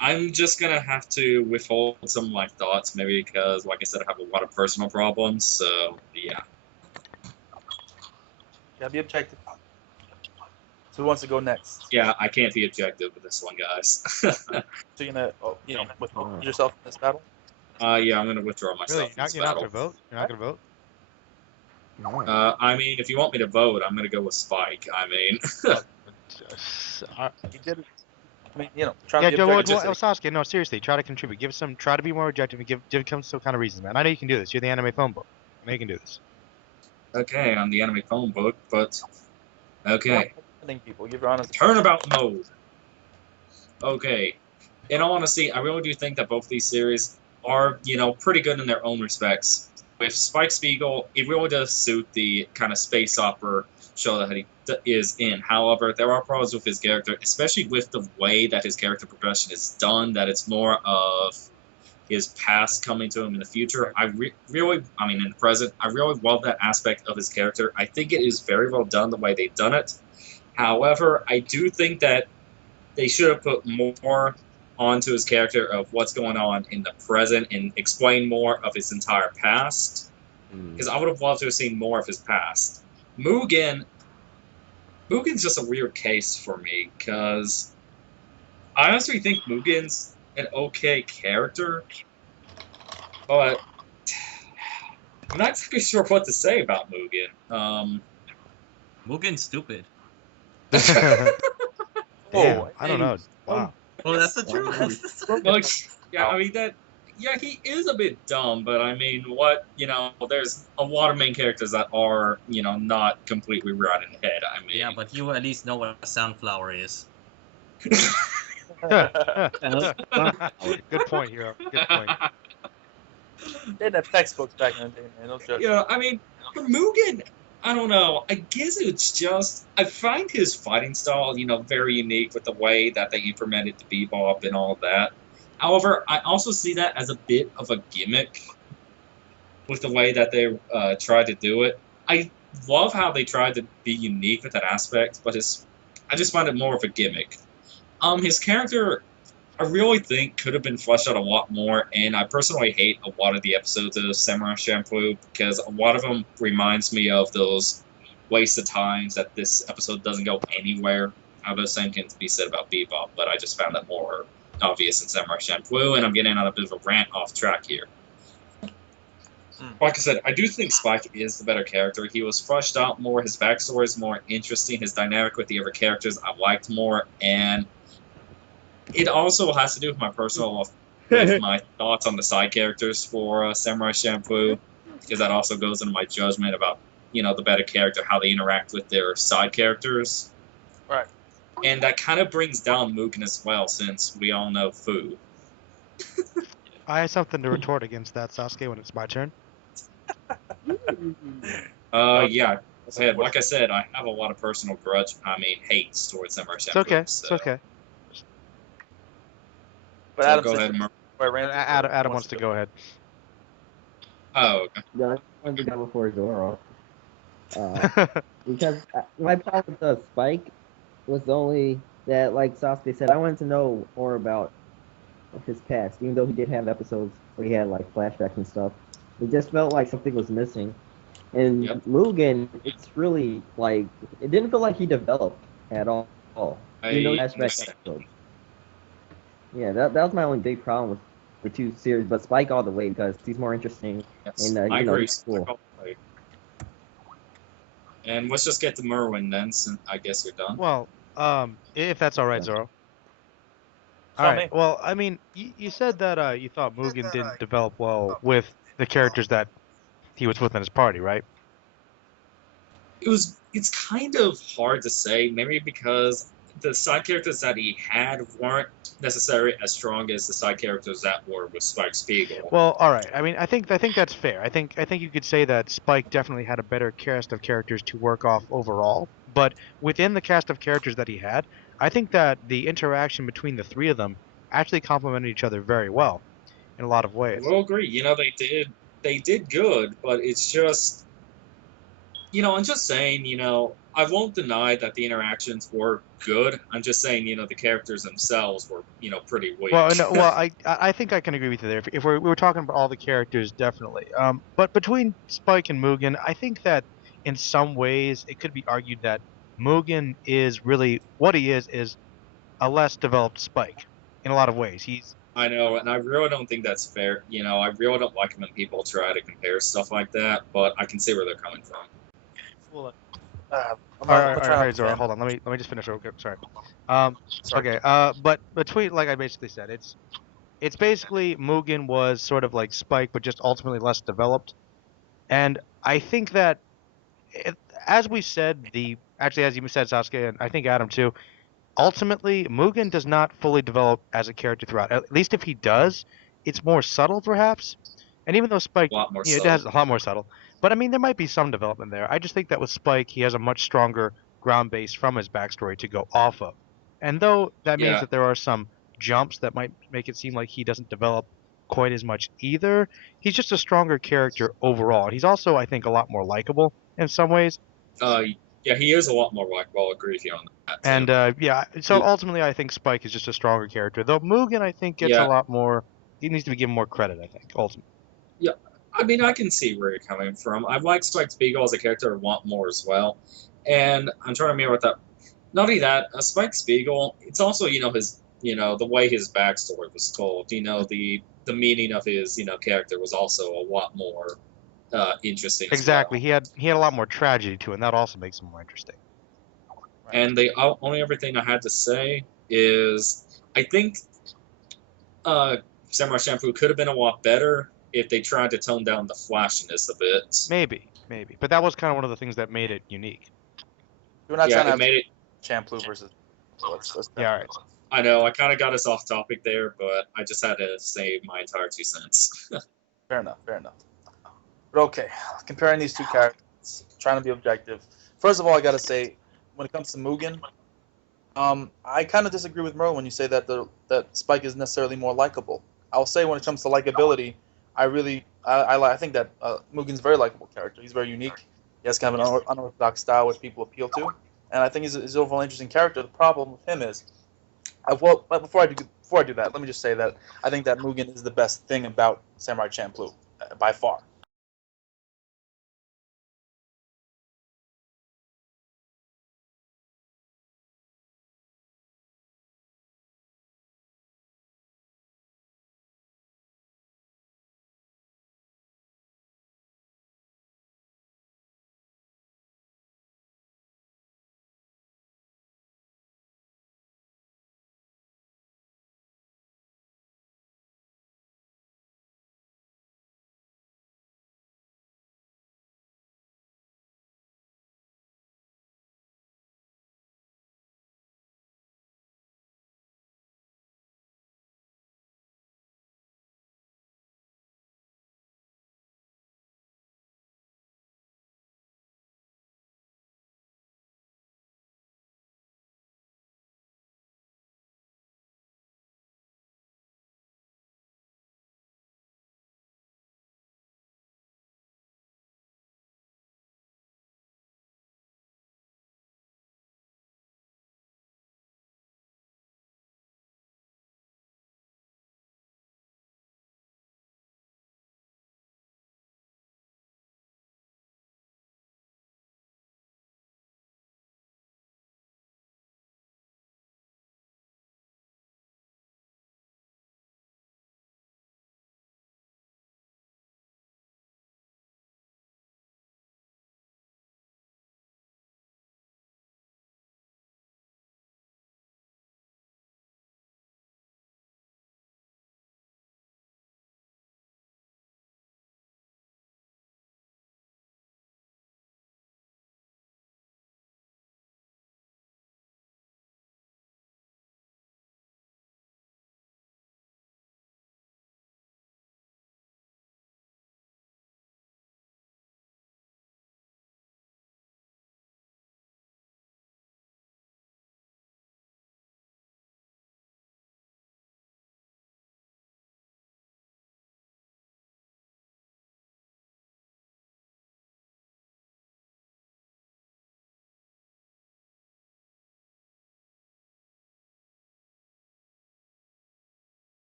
I'm just gonna have to withhold some of my thoughts, maybe because, like I said, I have a lot of personal problems. So yeah. Gotta be objective. So who wants to go next? Yeah, I can't be objective with this one, guys. So you're gonna, withhold yourself in this battle? Yeah, I'm gonna withdraw myself Really, from this you're not battle. gonna vote? You're not gonna vote? I mean, if you want me to vote, I'm gonna go with Spike. I mean, You did it. I mean, trying Yeah, to be Joe. objective. Well, Sasuke, no, seriously, try to contribute. Try to be more objective and give some kind of reasons, man. I know you can do this. You're the anime phone book. I know you can do this. okay, I'm the anime phone book, but okay. People, give your honest. Turnabout mode. Okay. In all honesty, I really do think that both these series are, pretty good in their own respects. With Spike Spiegel, it really does suit the kind of space opera show that he is in. However, there are problems with his character, especially with the way that his character progression is done, that it's more of his past coming to him in the future. In the present, I really love that aspect of his character. I think it is very well done the way they've done it. However, I do think that they should have put more onto his character of what's going on in the present and explain more of his entire past. Because I would have loved to have seen more of his past. Mugen's just a weird case for me, because I honestly think Mugen's an okay character, but I'm not exactly sure what to say about Mugen. Mugen's stupid. Damn, I don't know. Wow. Oh, that's the truth. He is a bit dumb, but I mean, there's a lot of main characters that are, not completely right in the head. I mean, Yeah, but you at least know what a sunflower is. Good point, Hero. Good point. They didn't have textbooks back in the day, man. No joke. Yeah, I mean, for Mugen, I don't know. I guess it's just I find his fighting style, very unique with the way that they implemented the bebop and all of that. However, I also see that as a bit of a gimmick with the way that they tried to do it. I love how they tried to be unique with that aspect, but I just find it more of a gimmick. His character, I really think, could have been fleshed out a lot more, and I personally hate a lot of the episodes of Samurai Champloo because a lot of them reminds me of those wasted times that this episode doesn't go anywhere. I know the same can be said about Bebop, but I just found that more obvious in Samurai Champloo, and I'm getting on a bit of a rant off track here. Like I said, I do think Spike is the better character. He was fleshed out more, his backstory is more interesting, his dynamic with the other characters I liked more, and it also has to do with my with my thoughts on the side characters for Samurai Champloo, because that also goes into my judgment about, the better character, how they interact with their side characters. Right. And that kind of brings down Mugen as well, since we all know Fu. I have something to retort against that, Sasuke, when it's my turn. Yeah. Go ahead. Like I said, I have a lot of personal hates towards Samurai Champloo. It's okay. So. It's okay. But So Adam go said- ahead, Adam wants to go ahead. Oh, okay. Yeah, I want to go before Zoro. Because my problem with the Spike was only that, like Sasuke said, I wanted to know more about his past, even though he did have episodes where he had like flashbacks and stuff. It just felt like something was missing. And Yep. Mugen, it's really like it didn't feel like he developed at all. Flashback episodes. Yeah, that was my only big problem with the two series, but Spike all the way because he's more interesting. Yes, And I agree. he's cool. And let's just get to Merwin then, since I guess you're done. Well, if that's all right, Yeah. Zoro. Tell All right. me. Well, I mean, you said that you thought Mugen didn't develop well with the characters that he was with in his party, right? It's kind of hard to say, maybe because the side characters that he had weren't necessarily as strong as the side characters that were with Spike Spiegel. Well, all right. I mean, I think that's fair. I think you could say that Spike definitely had a better cast of characters to work off overall. But within the cast of characters that he had, I think that the interaction between the three of them actually complemented each other very well in a lot of ways. I will agree. They did good, but it's just, I'm just saying, I won't deny that the interactions were good. I'm just saying, the characters themselves were, pretty weak. Well, no, well, I think I can agree with you there. If we were talking about all the characters, definitely. But between Spike and Mugen, I think that in some ways it could be argued that Mugen is really what he is a less developed Spike in a lot of ways. He's I know, and I really don't think that's fair. I really don't like when people try to compare stuff like that, but I can see where they're coming from. Well, all right, Zora, hold on. Let me just finish. Okay, sorry. Sorry. Okay. But between, like I basically said, it's basically Mugen was sort of like Spike, but just ultimately less developed. And I think that, it, as we said, actually as you said, Sasuke, and I think Adam too, ultimately Mugen does not fully develop as a character throughout. At least if he does, it's more subtle, perhaps. And even though Spike, A lot more it subtle. has a lot more subtle. But I mean, there might be some development there. I just think that with Spike, he has a much stronger ground base from his backstory to go off of. And though that means Yeah. that there are some jumps that might make it seem like he doesn't develop quite as much either, he's just a stronger character overall. And he's also, I think, a lot more likable in some ways. Yeah, he is a lot more likable. I'll agree with you on that. Too. And yeah, so ultimately, I think Spike is just a stronger character. Though Mugen, I think, gets a Yeah. lot more. He needs to be given more credit. I think ultimately. Yeah, I mean, I can see where you're coming from. I like Spike Spiegel as a character and want more as well. And I'm trying to remember what that. Not only that, Spike Spiegel, it's also, his, the way his backstory was told. The meaning of his, character was also a lot more interesting Exactly. as well. He had a lot more tragedy to it, and that also makes him more interesting. And the only other thing I had to say is I think Samurai Champloo could have been a lot better if they tried to tone down the flashiness a bit. Maybe, but that was kind of one of the things that made it unique. We're not Yeah, trying to it have made it. Champloo versus. So let's Yeah, all right. I know I kind of got us off topic there, but I just had to say my entire 2 cents. Fair enough. But okay, comparing these two characters, trying to be objective. First of all, I gotta say, when it comes to Mugen, I kind of disagree with Merle when you say that that Spike is necessarily more likable. I'll say when it comes to likability, I think that Mugen's a very likable character. He's very unique. He has kind of an unorthodox style which people appeal to, and I think he's an overall interesting character. The problem with him is, but before I do that, let me just say that I think that Mugen is the best thing about Samurai Champloo by far.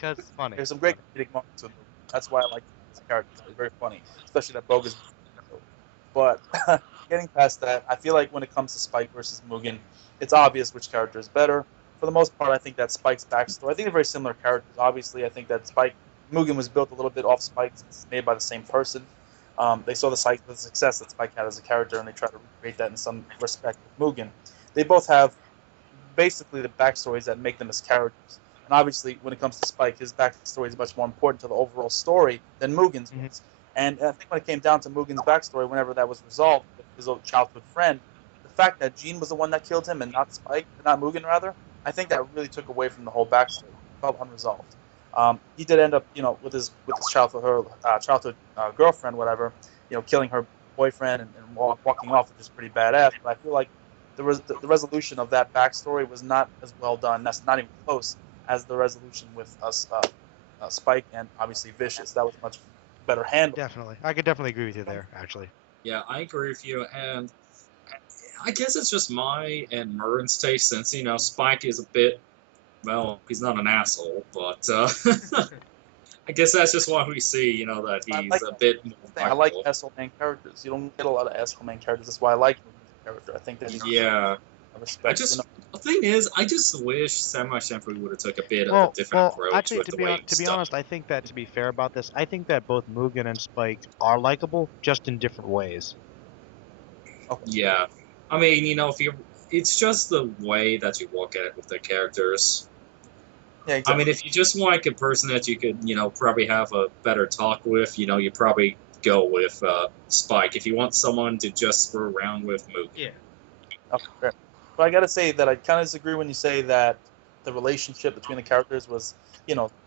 Because it's funny. There's some great comedic moments with Mugen. That's why I like him as a character. He's very funny, especially that bogus. But getting past that, I feel like when it comes to Spike versus Mugen, it's obvious which character is better. For the most part, I think that Spike's backstory. I think they're very similar characters. Obviously, I think that Mugen was built a little bit off Spike. It's made by the same person. They saw the success that Spike had as a character, and they tried to recreate that in some respect with Mugen. They both have basically the backstories that make them as characters. And obviously, when it comes to Spike, his backstory is much more important to the overall story than Mugen's was. And I think when it came down to Mugen's backstory, whenever that was resolved with his old childhood friend, the fact that Jean was the one that killed him and not Spike, not Mugen rather, I think that really took away from the whole backstory. It felt unresolved. He did end up, with his childhood girlfriend, whatever, killing her boyfriend and walking off, which is pretty badass. But I feel like the resolution of that backstory was not as well done. That's not even close as the resolution with us, Spike and obviously Vicious. That was much better handled. Definitely. I could definitely agree with you there, actually. Yeah, I agree with you, and I guess it's just my and Murren's taste, since, Spike is a bit, well, he's not an asshole, but I guess that's just what we see, that he's a bit more I like likable. asshole main characters. You don't get a lot of asshole main characters. That's why I like him as a character. I think that he's Yeah. I respect. The thing is, I just wish Samurai Champloo would have took a bit of a different approach actually, with to the be way to he be stuck. honest, I think that to be fair about this, I think that both Mugen and Spike are likable, just in different ways. Yeah, I mean, it's just the way that you look at it with the characters. Yeah, exactly. I mean, if you just want a person that you could, probably have a better talk with, you probably go with Spike. If you want someone to just screw around with, Mugen. Yeah. Okay, fair. But I gotta say that I kind of disagree when you say that the relationship between the characters was,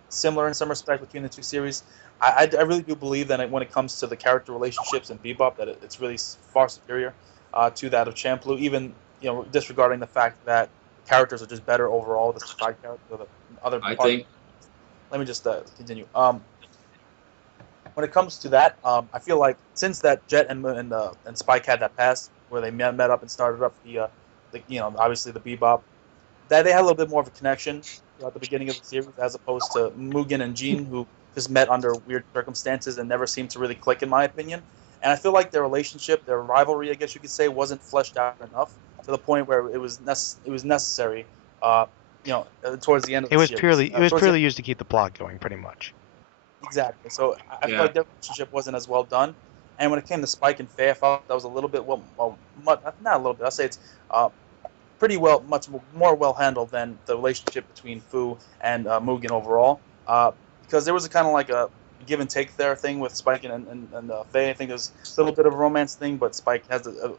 similar in some respect between the two series. I really do believe that when it comes to the character relationships in Bebop, that it's really far superior to that of Champloo. Even disregarding the fact that the characters are just better overall. The side character, the other. Let me just continue. When it comes to that, I feel like since that Jet and Spike had that past where they met up and started up the obviously the Bebop, that they had a little bit more of a connection throughout the beginning of the series, as opposed to Mugen and Jean, who just met under weird circumstances and never seemed to really click, in my opinion. And I feel like their relationship, their rivalry, I guess you could say, wasn't fleshed out enough to the point where it was necessary. Towards the end of the series. It was purely used to keep the plot going, pretty much. Exactly. So I feel like their relationship wasn't as well done. And when it came to Spike and Faye, I felt that was a little bit not a little bit. I'll say it's pretty well, much more well handled than the relationship between Fu and Mugen overall. Because there was a kind of like a give and take there thing with Spike and Faye. I think there's a little bit of a romance thing, but Spike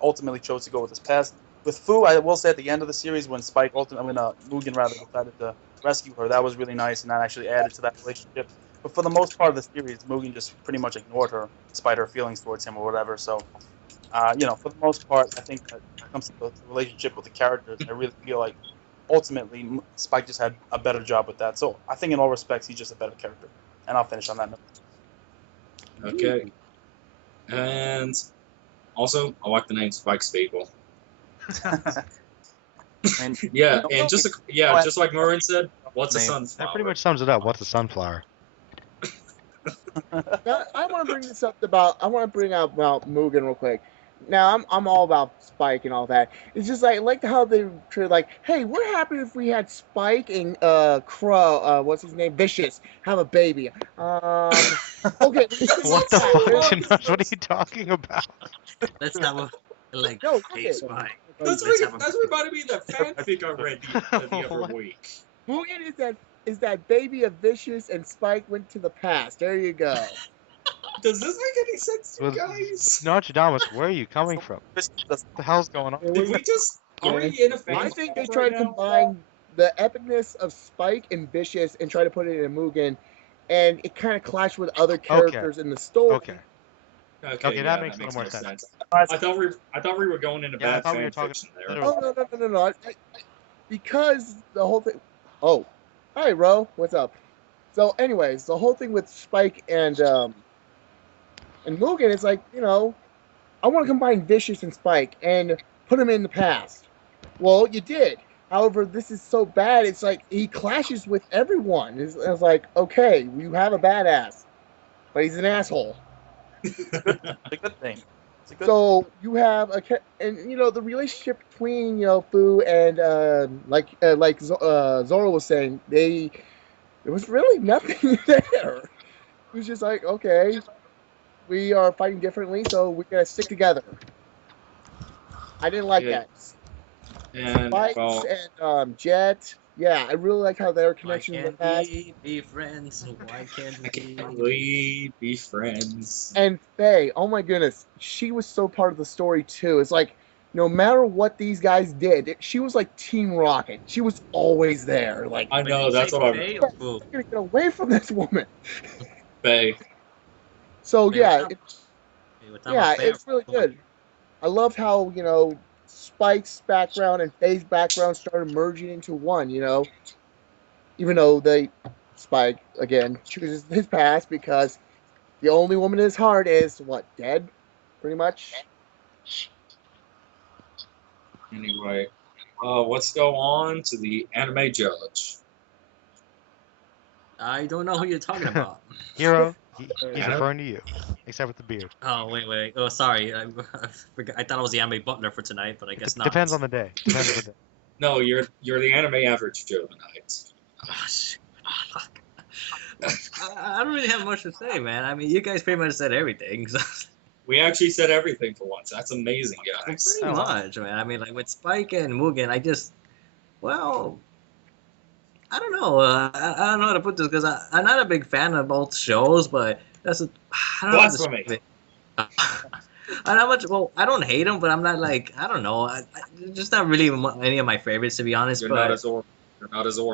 ultimately chose to go with his past. With Fu, I will say at the end of the series when Mugen rather decided to rescue her, that was really nice, and that actually added to that relationship. But for the most part of the series, Mugen just pretty much ignored her, despite her feelings towards him or whatever. So, for the most part, I think that when it comes to the relationship with the characters, I really feel like ultimately Spike just had a better job with that. So I think in all respects, he's just a better character. And I'll finish on that note. Okay. And also, I like the name Spike Spiegel. Yeah, and just like Murren said, what's a sunflower? That pretty much sums it up. What's a sunflower? Now, I want to bring up about Mugen real quick. Now, I'm all about Spike and all that. It's just like how they treat hey, what happened if we had Spike and Crow, what's his name, Vicious, have a baby? Okay. What the fuck, Janosh? What are you talking about? Let's have a hey, Spike. That's reminded me of that fanfic I read the other week. Mugen is that baby of Vicious and Spike went to the past. There you go. Does this make any sense to you guys? Nostradamus, where are you coming from? What the hell's going on? Did we just... Are we in a phase? I think they try to combine the epicness of Spike and Vicious and try to put it in Mugen, and it kind of clashed with other characters in the story. Okay, that makes a little more sense. I thought we were going into bad fan fiction there. Oh, no. Because the whole thing... Oh. Hi, Ro. What's up? So, anyways, the whole thing with Spike and Mugen is I want to combine Vicious and Spike and put them in the past. Well, you did. However, this is so bad. It's like he clashes with everyone. It's like, okay, you have a badass, but he's an asshole. It's a good thing. It's a good So you have and you know the relationship between Fu and Zoro was saying, there was really nothing there. It was just like, okay, we are fighting differently, so we gotta stick together. I didn't like Yeah. that. And Spikes well, and Jet, yeah, I really like how their Why connection in the can't past. we be friends? Why can't I we? can't we be friends? And Faye, oh my goodness, she was so part of the story too. It's like no matter what these guys did, she was like Team Rocket. She was always there. Like, I Wait, know, did you that's say what I Faye I'm or Fu? gonna get away from this woman. Faye. So Wait, we're yeah, talking, we're talking yeah, about Faye or it's really Fu? good. I loved how Spike's background and Faye's background started merging into one. Even though Spike again chooses his past because the only woman in his heart is what, dead, pretty much. Anyway, let's go on to the anime judge. I don't know who you're talking about. Hero, he's Yeah. referring to you, except with the beard. Oh, wait. Oh, sorry. I forgot. I thought I was the anime butler for tonight, but I guess not. Depends on the day. Depends on the day. No, you're the anime average Joe tonight. Gosh. I don't really have much to say, man. I mean, you guys pretty much said everything. So. We actually said everything for once. That's amazing, guys. Pretty Oh, wow. much, man. I mean, like with Spike and Mugen, well, I don't know. I don't know how to put this because I'm not a big fan of both shows, but I don't know how to Blasphemy. describe it. I not much. Well, I don't hate them, but I'm not like I don't know. Just not really any of my favorites to be honest. You're but not a Zor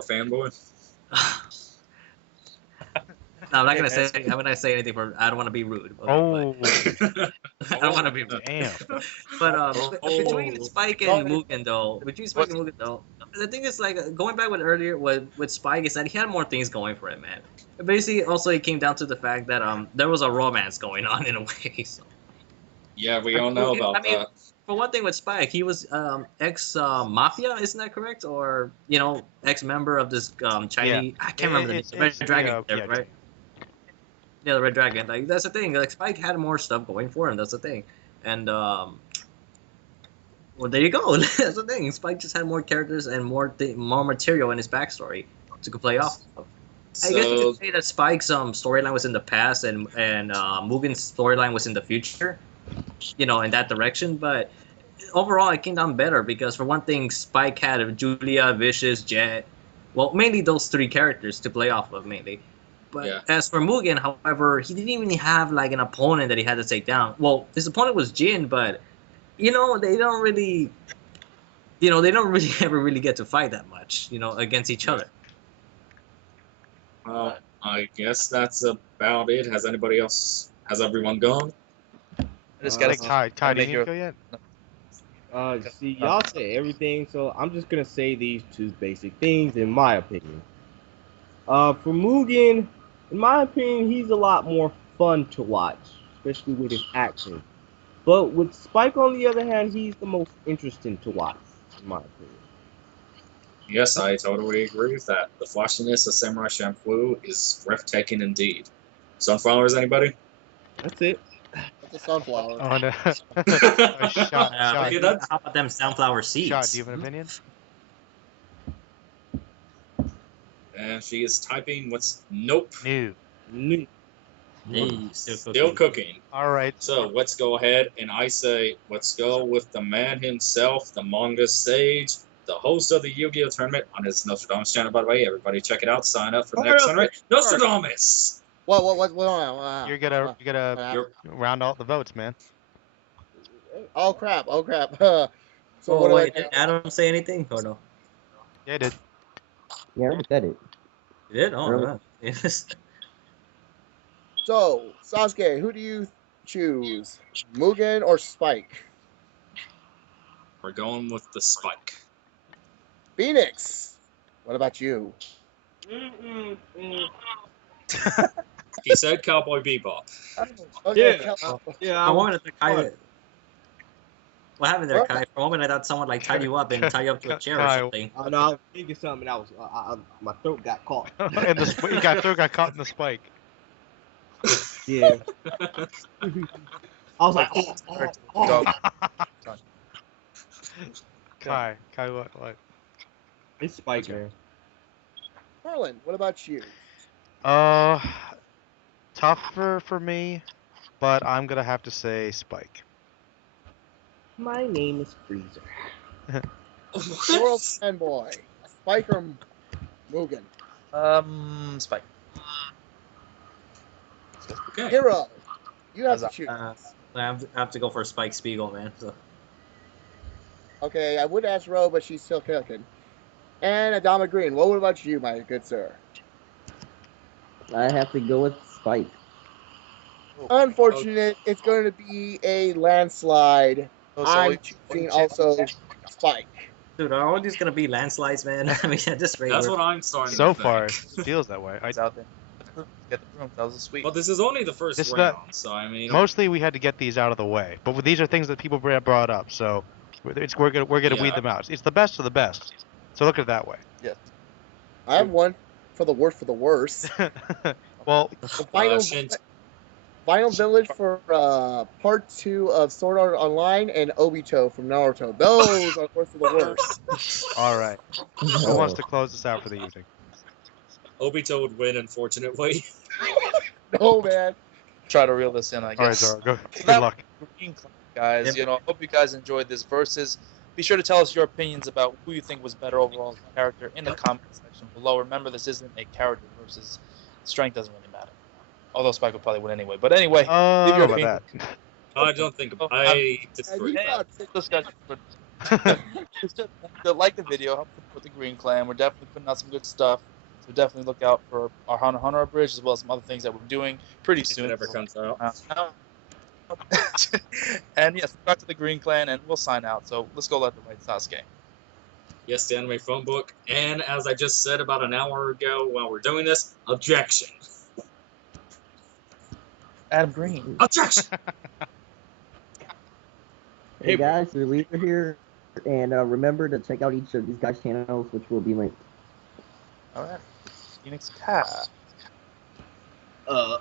fanboy. No, I'm not gonna say. I'm not gonna say anything for. I don't want to be rude. Oh, but, I don't want to be rude. damn. But Oh. between Spike and Mugen though, the thing is like going back with earlier with Spike is that he had more things going for him, man. Basically, also it came down to the fact that there was a romance going on in a way. So. Yeah, we all know about that. For one thing with Spike, he was ex mafia, isn't that correct? Or ex member of this Chinese. I can't remember the name. Red Dragon, right? Yeah, the Red Dragon. Like that's the thing. Like Spike had more stuff going for him. That's the thing. And well, there you go. That's the thing. Spike just had more characters and more material in his backstory to play off of. I guess you could say that Spike's storyline was in the past and Mugen's storyline was in the future. In that direction. But overall, it came down better because for one thing, Spike had Julia, Vicious, Jet. Well, mainly those three characters to play off of mainly. But as for Mugen, however, he didn't even have like an opponent that he had to take down. Well, his opponent was Jin, but they don't really, ever really get to fight that much, against each other. Well, I guess that's about it. Has everyone gone? I just gotta Kai, do you need to go yet? See, y'all say everything, so I'm just gonna say these two basic things in my opinion. For Mugen, in my opinion, he's a lot more fun to watch, especially with his action. But with Spike, on the other hand, he's the most interesting to watch, in my opinion. Yes, I totally agree with that. The flashiness of Samurai Champloo is breathtaking indeed. Sunflowers, anybody? That's it. It's a sunflower. Oh, no. Shot. How about them sunflower seeds? Shot, do you have an opinion? And she is typing what's nope. New. Hey, Still cooking. All right. So let's go ahead and I say let's go with the man himself, the manga sage, the host of the Yu-Gi-Oh tournament on his Nostradamus channel. By the way, everybody check it out. Sign up for the next tournament. Nostradamus. What? You're gonna round out the votes, man. Oh crap! So what wait, do I did Adam say anything or no? Yeah, I did. Yeah, I said it. You did? Oh, Really? no. Yes. So Sasuke, who do you choose, Mugen or Spike? We're going with the Spike. Phoenix, what about you? He said Cowboy Bebop. Okay, Yeah, I wanted to kind of. What happened there, What? Kai? For a moment, I thought someone like tied you up and tied you up to a chair or Kai. something. Oh no, I was thinking something. My throat got caught. And you got caught in the spike. Yeah. I was like, Go. Kai, what? it's Spike, man. Merlin, what about you? Tougher for me, but I'm gonna have to say Spike. My name is Freezer. World fanboy, Spike or Mugen? Spike. Okay. Hero, you have to choose. I have to go for Spike Spiegel, man. So. Okay, I would ask Ro, but she's still cooking. And Adama Green, what about you, my good sir? I have to go with Spike. Unfortunate, it's going to be a landslide. I'm choosing also Spike. Dude, are all these gonna be landslides, man? I mean, at this rate, That's we're- what I'm starting So to think. far, it feels that way. It's out there. Get the room. That was a sweet. But this is only the first This is round, so I mean, Mostly, we had to get these out of the way, but these are things that people brought up, so we're gonna Yeah. weed them out. It's the best of the best. So look at it that way. I have one for the worst. Well, The final, final village for part 2 of Sword Art Online and Obito from Naruto. Those are worst of the worst. all right. Who wants to close this out for the evening? Obito would win, unfortunately. No, man. Try to reel this in, I All right, guess. Zoro, good That- luck. Guys, Yep. you know, hope you guys enjoyed this versus. Be sure to tell us your opinions about who you think was better overall as a character in the comment section below. Remember, this isn't a character versus strength doesn't really matter. Although Spike would probably win anyway. But anyway, I leave don't your know about opinion. I don't think I disagree. you got Discussion. Just like the video, help support the Green Clan. We're definitely putting out some good stuff. So definitely look out for our Hunter x Hunter Bridge as well as some other things that we're doing pretty If soon. it ever comes out. And yes, back to the Green Clan, and we'll sign out. So let's go let the right Sasuke. Yes, the anime phone book. And as I just said about an hour ago while we're doing this, objection. Adam Green. Objection! Hey guys, the leader here, and remember to check out each of these guys' channels, which will be linked. All right. Phoenix Cat. Oh,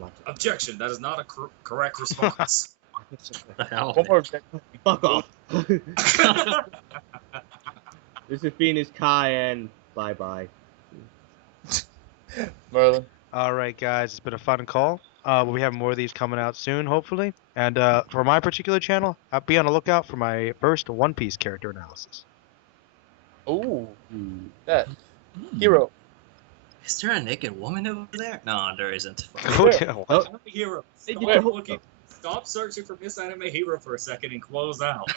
my Objection. That is not a correct response. What the hell? One more objection. Fuck off. This is Phoenix Kai, and bye-bye. Merlin. All right, guys, it's been a fun call. We'll be having more of these coming out soon, hopefully. And for my particular channel, I'll be on the lookout for my first One Piece character analysis. Ooh. That. Hero. Is there a naked woman over there? No, there isn't. Oh, Anime Hero. Hey, Stop, get the- looking, stop searching for Miss Anime Hero for a second and close out.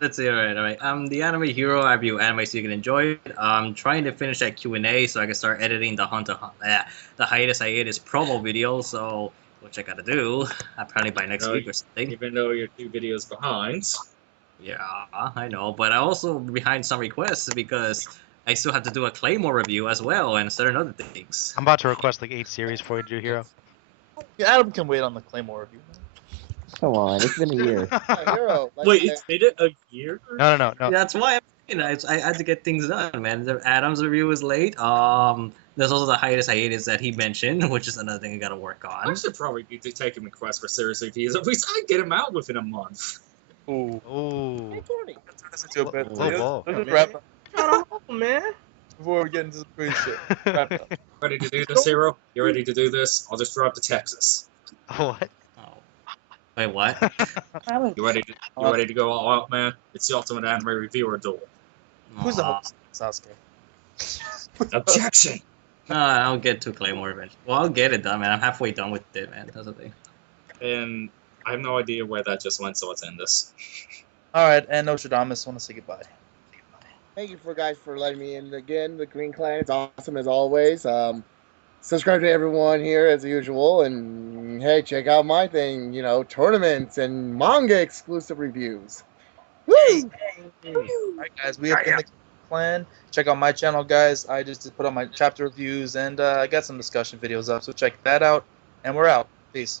Let's see, alright. I'm the anime hero. I review anime so you can enjoy it. I'm trying to finish that Q&A so I can start editing the the hiatus promo video, so which I gotta do apparently by next No, week or something. Even though you're 2 videos behind. Yeah, I know, but I also behind some requests because I still have to do a Claymore review as well and certain other things. I'm about to request like 8 series for you to do, Hero. Yeah, Adam can wait on the Claymore review. Come on, it's been a year. Hero. Like Wait, it's been a year? No. That's why I had to get things done, man. The Adam's review was late. There's also the hiatus that he mentioned, which is another thing I gotta work I on. should probably be taking requests for series reviews. At least I get them out within a month. Ooh. Ooh. Let's into a bit. Whoa. Let's just wrap up Shut up, man. before we get into the food shit. Wrap it up. Ready to do this, Hero? You ready to do this? I'll just drop to Texas. What? Oh. Wait, what? You ready to go all out, man? It's the ultimate anime reviewer duel. Who's the Aw. host? Sasuke. Objection! I'll get to Claymore eventually. Well, I'll get it done, man. I'm halfway done with it, man. That's the thing. And I have no idea where that just went, so let's end this. Alright, and Nostradamus, want to say goodbye. Thank you for letting me in again. The Green Clan is awesome as always. Subscribe to everyone here as usual, and hey, check out my thing. You know, tournaments and manga exclusive reviews. Woo! Alright, guys, we have been the Clan. Check out my channel, guys. I just put on my chapter reviews, and I got some discussion videos up, so check that out. And we're out. Peace.